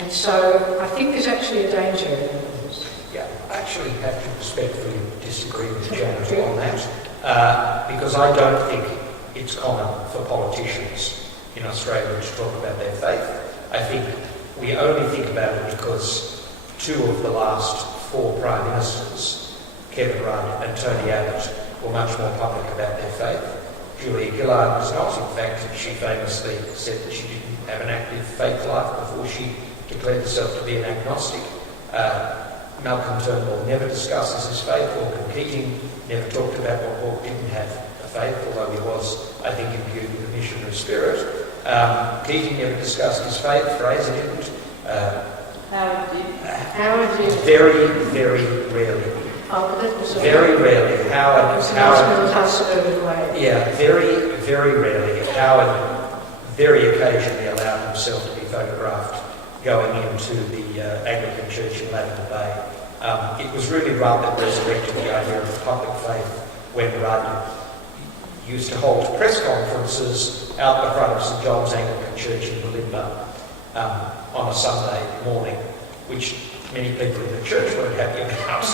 And so I think there's actually a danger in this. Yeah, I actually have to respectfully disagree with Janet on that, because I don't think it's common for politicians in Australia to talk about their faith. I think we only think about it because 2 of the last 4 Prime Ministers, Kevin Rudd and Tony Abbott, were much more public about their faith. Julia Gillard was not. In fact, she famously said that she didn't have an active faith life before she declared herself to be an agnostic. Malcolm Turnbull never discusses his faith. Morgan Keating never talked about what Hawke didn't have a faith, although he was, I think, imbued with a missionary spirit. Keating never discussed his faith. Fraser didn't. Howard did. Very, very rarely. Oh, but that was Very rarely. Howard. Yeah, very, very rarely. Howard very occasionally allowed himself to be photographed going into the Anglican Church in Lavender Bay. It was really Rudd that resurrected the idea of a public faith when Rudd used to hold press conferences out the front of St John's Anglican Church in Bulimba on a Sunday morning, which many people in the church weren't happy about.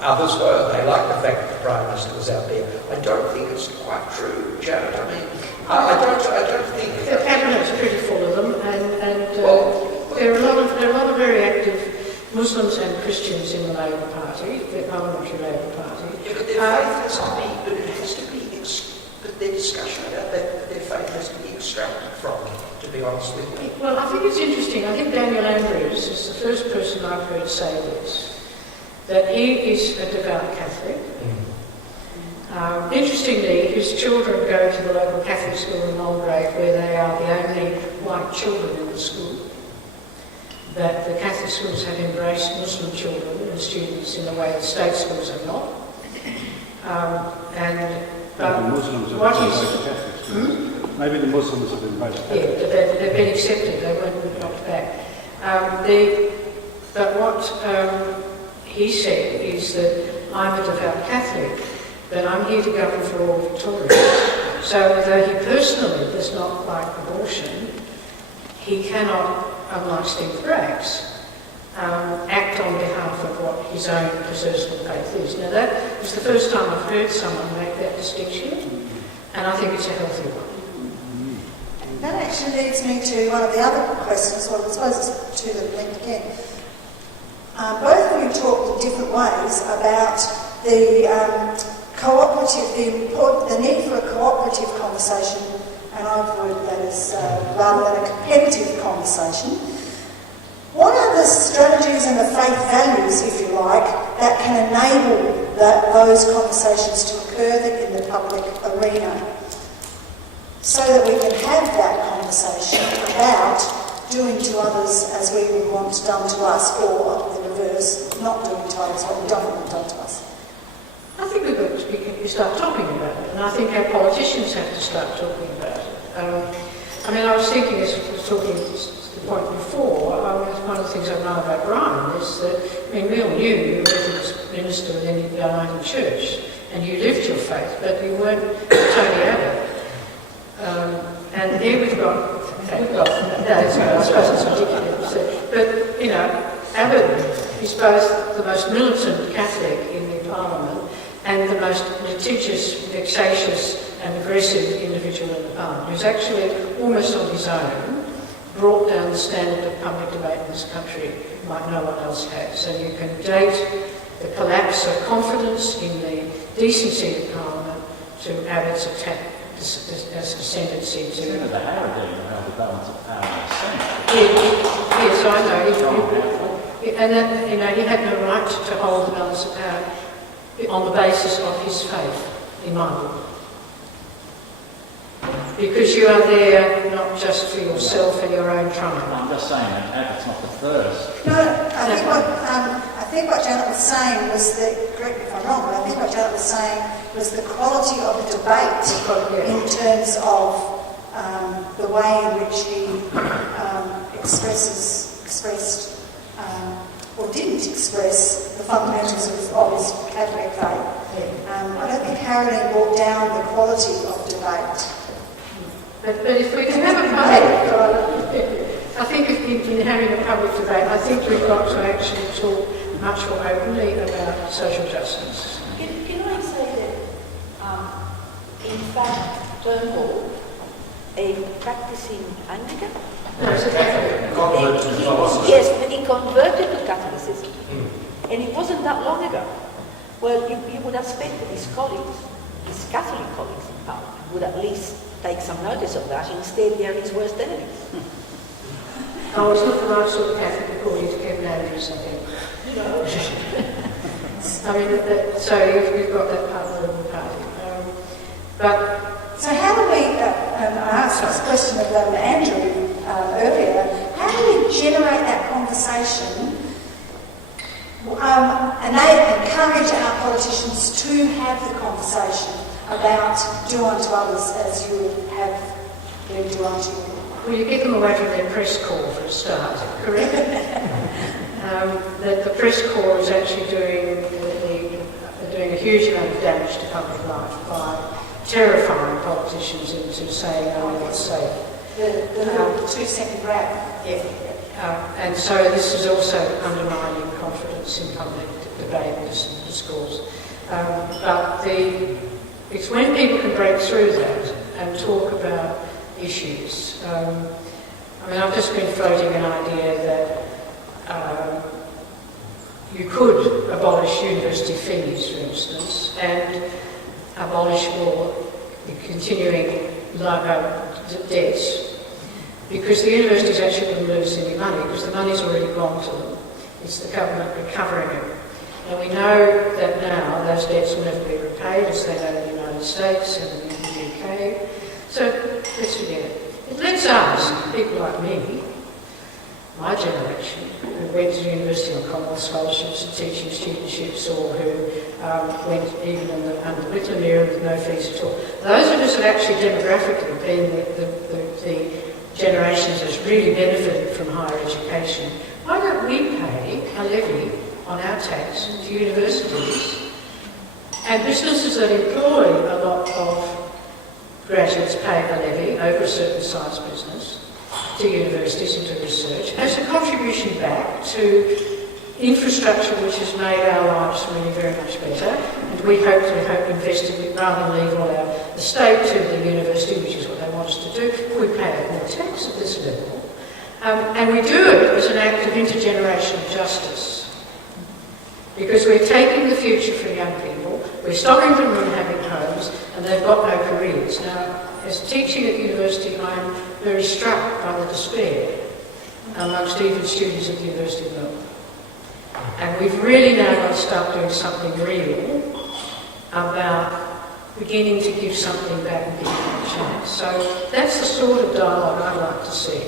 Others were. They liked the fact that the Prime Minister was out there. I don't think it's quite true, Janet. I mean, I don't think... The Cabinet's pretty full of them, and there are a lot of very active Muslims and Christians in the Labour Party, the Parliamentary Labour Party. Yeah, but their faith has to be, but it has to be, but their discussion about their faith has to be extracted from it, to be honest with you. Well, I think it's interesting. I think Daniel Andrews is the first person I've heard say this, that he is a devout Catholic. Interestingly, his children go to the local Catholic school in Mulgrave, where they are the only white children in the school. That the Catholic schools have embraced Muslim children and students in a way that state schools have not. Maybe the Muslims have embraced Catholic schools. Maybe the Muslims have embraced Catholic schools. Yeah, they've been accepted, they weren't knocked back. But what he said is that I'm a devout Catholic, but I'm here to govern for all Victorians. So although he personally does not like abortion, he cannot, unlike Steve Braggs, act on behalf of what his own personal faith is. Now that was the first time I've heard someone make that distinction, and I think it's a healthy one. That actually leads me to one of the other questions, well I suppose it's 2 that are linked again. Both of you talked in different ways about the the need for a cooperative conversation, and I've worded that as rather than a competitive conversation. What are the strategies and the faith values, if you like, that can enable those conversations to occur in the public arena, so that we can have that conversation about doing to others as we would want done to us, or the reverse, not doing to others what we don't want done to us? I think we've got to start talking about it, and I think our politicians have to start talking about it. I was thinking, as I was talking to the point before, one of the things I know about Brian is that, we all knew you were a Methodist minister within the United Church, and you lived your faith, but you weren't Tony Abbott. And here we've got, I suppose it's ridiculous, but, Abbott is both the most militant Catholic in the Parliament and the most litigious, vexatious and aggressive individual in the Parliament, who's actually, almost on his own, brought down the standard of public debate in this country like no one else has. And you can date the collapse of confidence in the decency of Parliament to Abbott's attack as ascendancy to... Senator Howard didn't know the balance of power in the Senate. Yes, I know. And that, he had no right to hold the balance of power on the basis of his faith, in my book. Because you are there not just for yourself and your own triumph. I'm just saying that Abbott's not the first. No, I think what Janet was saying was that, correct me if I'm wrong, but I think what Janet was saying was the quality of the debate in terms of the way in which he expressed or didn't express the fundamentals of his Catholic faith. I don't think Caroline brought down the quality of debate. But if we can have a public, I think in having a public debate, I think we've got to actually talk much more openly about social justice. Can I say that in fact, Turnbull, a practicing Anglican? No, it's a Catholic. Yes, but he converted to Catholicism. And it wasn't that long ago. Well, you would expect that his colleagues, his Catholic colleagues in Parliament, would at least take some notice of that. Instead, they are his worst enemies. Oh, it's not the right sort of Catholic according to Kevin Andrews, I think. I mean, so you've got that part of the party. But So how do we, I asked this question of Andrew earlier, how do we generate that conversation and they encourage our politicians to have the conversation about do unto others as you would have them do unto you? well, you get them away from their press corps for a start, correct? The press corps is actually doing a huge amount of damage to public life by terrifying politicians into saying, oh, it's safe. The little 2-second grab. Yeah. And so this is also undermining confidence in public debate and discourse. But it's when people can break through that and talk about issues. I mean, I've just been floating an idea that you could abolish university fees, for instance, and abolish all the continuing debts, because the universities actually wouldn't lose any money, because the money's already gone to them. It's the government recovering it. And we know that now those debts will never be repaid, as they know in the United States and in the UK. So let's forget it. It lets us, people like me, my generation, who went to university on Commonwealth scholarships and teaching studentships, or who went even under the Whitlam era with no fees at all. Those of us that actually demographically been the generations that's really benefited from higher education, why don't we pay a levy on our tax to universities and businesses that employ a lot of graduates pay a levy over a certain size business to universities and to research as a contribution back to infrastructure which has made our lives really very much better, and we hope invested rather than leave all our estate to the university, which is what they want us to do. We pay more tax at this level, and we do it as an act of intergenerational justice, because we're taking the future from young people, we're stopping them from having homes, and they've got no careers. Now, as teaching at university, I'm very struck by the despair amongst even students at the University of Melb. And we've really now got to start doing something real about beginning to give something back and give them a chance. So that's the sort of dialogue I'd like to see.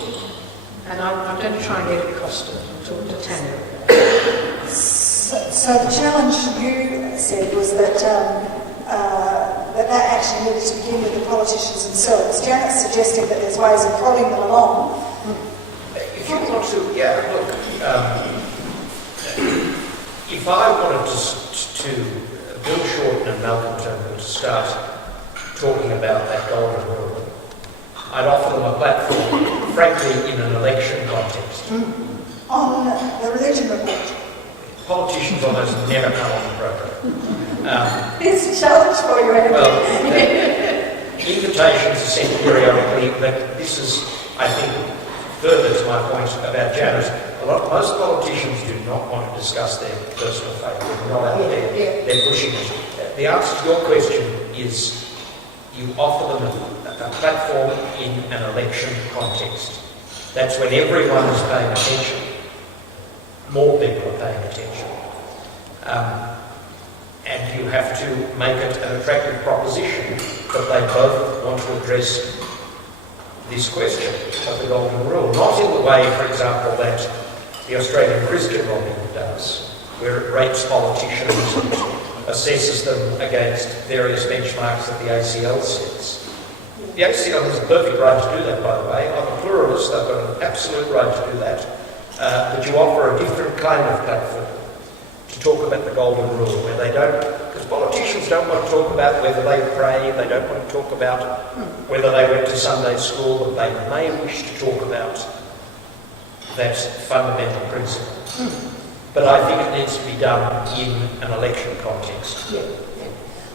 And I'm going to try and get it costed. I'm talking to Tanya about it. So the challenge you said was that that actually needed to begin with the politicians themselves. Janet's suggesting that there's ways of prodding them along. If you want to, look, if I wanted to Bill Shorten and Malcolm Turnbull to start talking about that golden rule, I'd offer them a platform, frankly, in an election context. On the religion report. Politicians almost never come on the program. Here's a challenge for you, Andy. Well, invitations are sent periodically, but this is, I think, further to my point about Janet. Most politicians do not want to discuss their personal faith. They're not out there. They're pushing it. The answer to your question is you offer them a platform in an election context. That's when everyone is paying attention. More people are paying attention. And you have to make it an attractive proposition that they both want to address this question of the golden rule. Not in the way, for example, that the Australian Christian lobby does, where it rates politicians and assesses them against various benchmarks that the ACL sets. The ACL has a perfect right to do that, by the way. I'm a pluralist, I've got an absolute right to do that. But you offer a different kind of platform to talk about the golden rule, where they don't, because politicians don't want to talk about whether they pray, they don't want to talk about whether they went to Sunday school, but they may wish to talk about that fundamental principle. But I think it needs to be done in an election context. Yeah.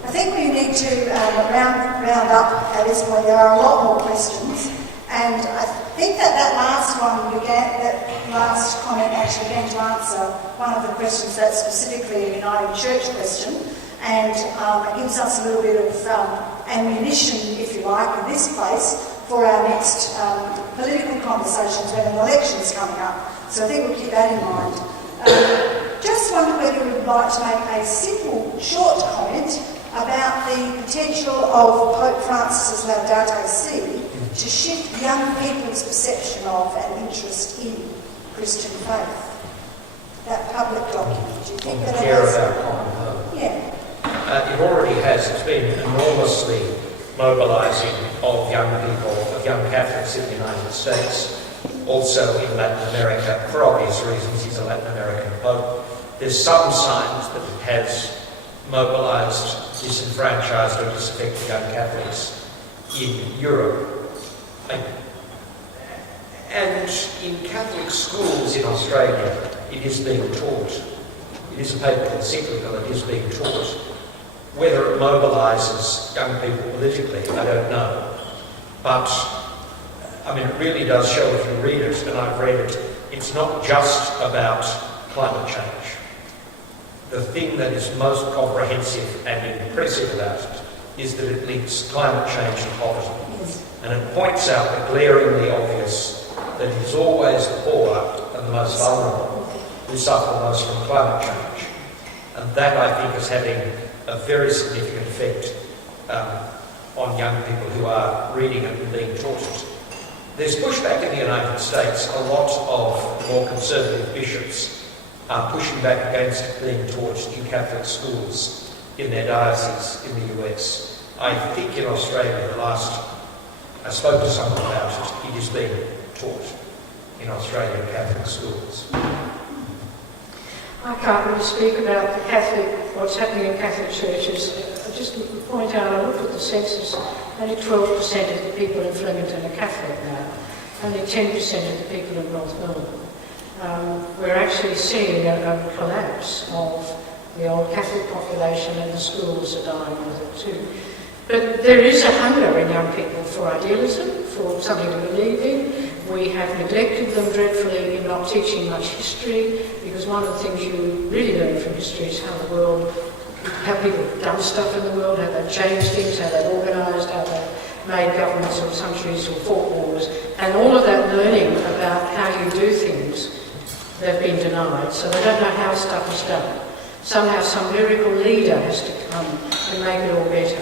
I think we need to round up at this point. There are a lot more questions, and I think that last comment actually began to answer one of the questions that's specifically a Uniting Church question, and it gives us a little bit of ammunition, if you like, in this place for our next political conversations when an election is coming up. So I think we'll keep that in mind. Just wonder whether we would like to make a simple, short comment about the potential of Pope Francis's Laudate Si to shift young people's perception of and interest in Christian faith. That public document, do you think that care has... about common home. Yeah. It already has. It's been enormously mobilising of young people, of young Catholics in the United States, also in Latin America. For obvious reasons, he's a Latin American Pope. There's some signs that it has mobilised disenfranchised or disaffected young Catholics in Europe. And in Catholic schools in Australia, it is being taught. It is a papal encyclical, it is being taught. Whether it mobilises young people politically, I don't know. But, I mean, it really does show if you read it, and I've read it, it's not just about climate change. The thing that is most comprehensive and impressive about it is that it links climate change and poverty. Yes. And it points out the glaringly obvious that it is always the poor and the most vulnerable who suffer the most from climate change. And that, I think, is having a very significant effect on young people who are reading it and being taught it. There's pushback in the United States. A lot of more conservative bishops are pushing back against it being taught in Catholic schools in their diocese in the US. I think in Australia, I spoke to someone about it, it is being taught in Australian Catholic schools. I can't really speak about what's happening in Catholic churches. I just point out, I looked at the census, only 12% of the people in Flemington are Catholic now, only 10% of the people in North Melbourne. We're actually seeing a collapse of the old Catholic population, and the schools are dying with it too. But there is a hunger in young people for idealism, for something to believe in. We have neglected them dreadfully in not teaching much history, because one of the things you really learn from history is how people have done stuff in the world, how they've changed things, how they've organised, how they've made governments or countries or fought wars. And all of that learning about how you do things, they've been denied, so they don't know how stuff is done. Somehow some miracle leader has to come and make it all better.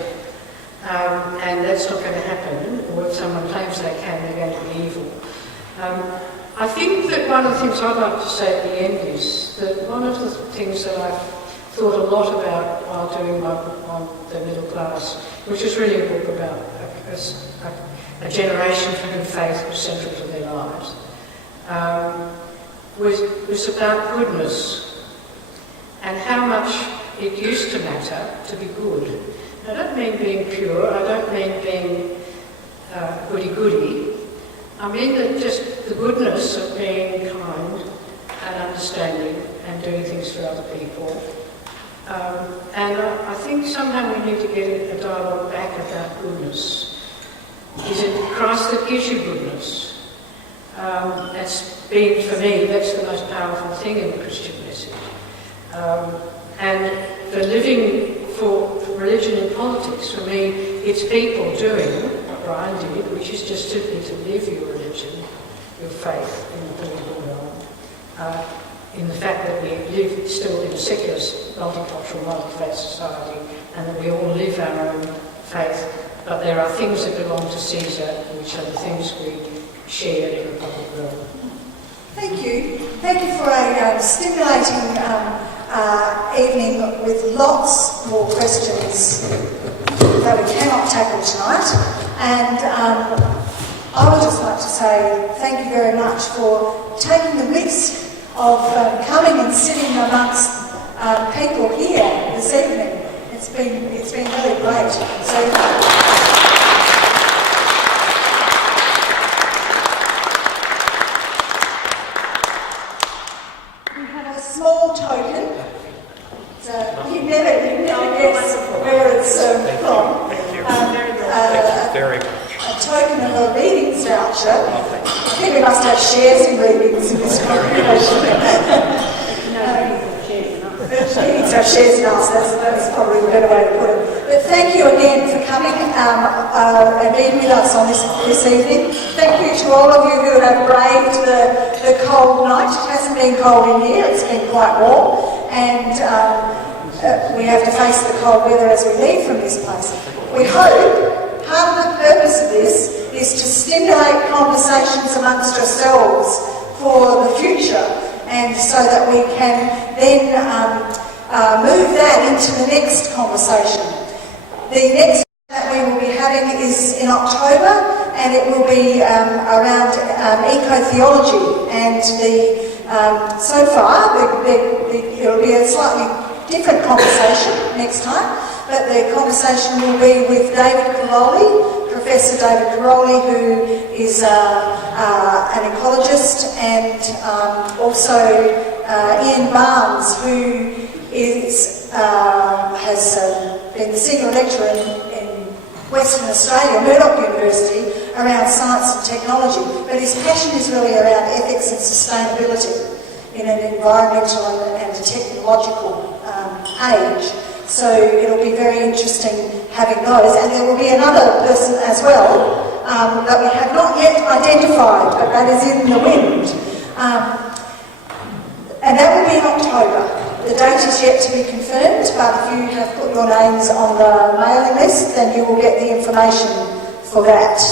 And that's not going to happen, or if someone claims they can, they're going to be evil. I think that one of the things I'd like to say at the end is that one of the things that I've thought a lot about while doing my book on the middle class, which is really a book about a generation for whom faith was central to their lives, was about goodness and how much it used to matter to be good. I don't mean being pure, I don't mean being goody-goody. I mean that just the goodness of being kind and understanding and doing things for other people. And I think somehow we need to get a dialogue back about goodness. Is it Christ that gives you goodness? That's been, for me, that's the most powerful thing in the Christian message. And for living for religion and politics, for me, it's people doing what Brian did, which is just simply to live your religion, your faith in the political realm, in the fact that we live still in a secular, multicultural, multi-faith society, and that we all live our own faith, but there are things that belong to Caesar, which are the things we share in the public realm. Thank you. Thank you for a stimulating evening with lots more questions that we cannot tackle tonight. And I would just like to say thank you very much for taking the risk of coming and sitting amongst people here this evening. It's been really great. So. Small token. So you never guess where it's I think we must have shares in readings in this congregation. Meetings have shares in us, that's probably a better way to put it. But thank you again for coming and being with us on this evening. Thank you to all of you who have braved the cold night. It hasn't been cold in here, it's been quite warm, and we have to face the cold weather as we leave from this place. We hope part of the purpose of this is to stimulate conversations amongst ourselves for the future, and so that we can then move that into the next conversation. The next that we will be having is in October, and it will be around eco-theology, and so far it will be a slightly different conversation next time, but the conversation will be with David Carolli, Professor David Carolli, who is an ecologist, and also Ian Barnes, who has been the senior lecturer in Western Australia, Murdoch University, around science and technology. But his passion is really around ethics and sustainability in an environmental and a technological age. So it'll be very interesting having those. And there will be another person as well that we have not yet identified, but that is in the wind. And that will be in October. The date is yet to be confirmed, but if you have put your names on the mailing list, then you will get the information for that.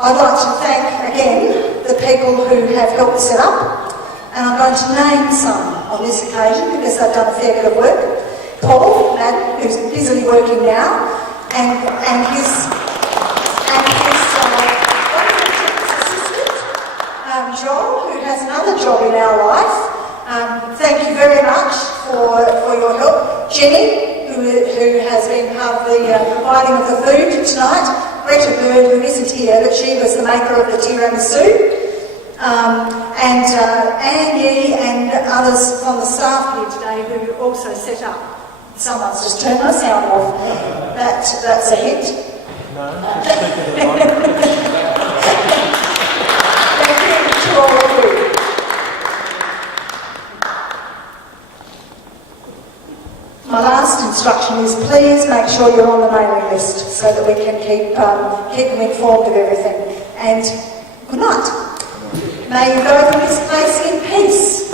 I'd like to thank again the people who have helped set up, and I'm going to name some on this occasion because they've done a fair bit of work. Paul Madden, who's busily working now, and his assistant, Joel, who has another job in our life. Thank you very much for your help. Jenny, who has been part of the providing of the food tonight. Greta Bird, who isn't here, but she was the maker of the tiramisu. And Anne Yee and others from the staff here today who also set up. Someone's just turned my sound off. That's a hint. No, thank you to all of you. My last instruction is please make sure you're on the mailing list so that we can keep them informed of everything. And good night. May you go from this place in peace.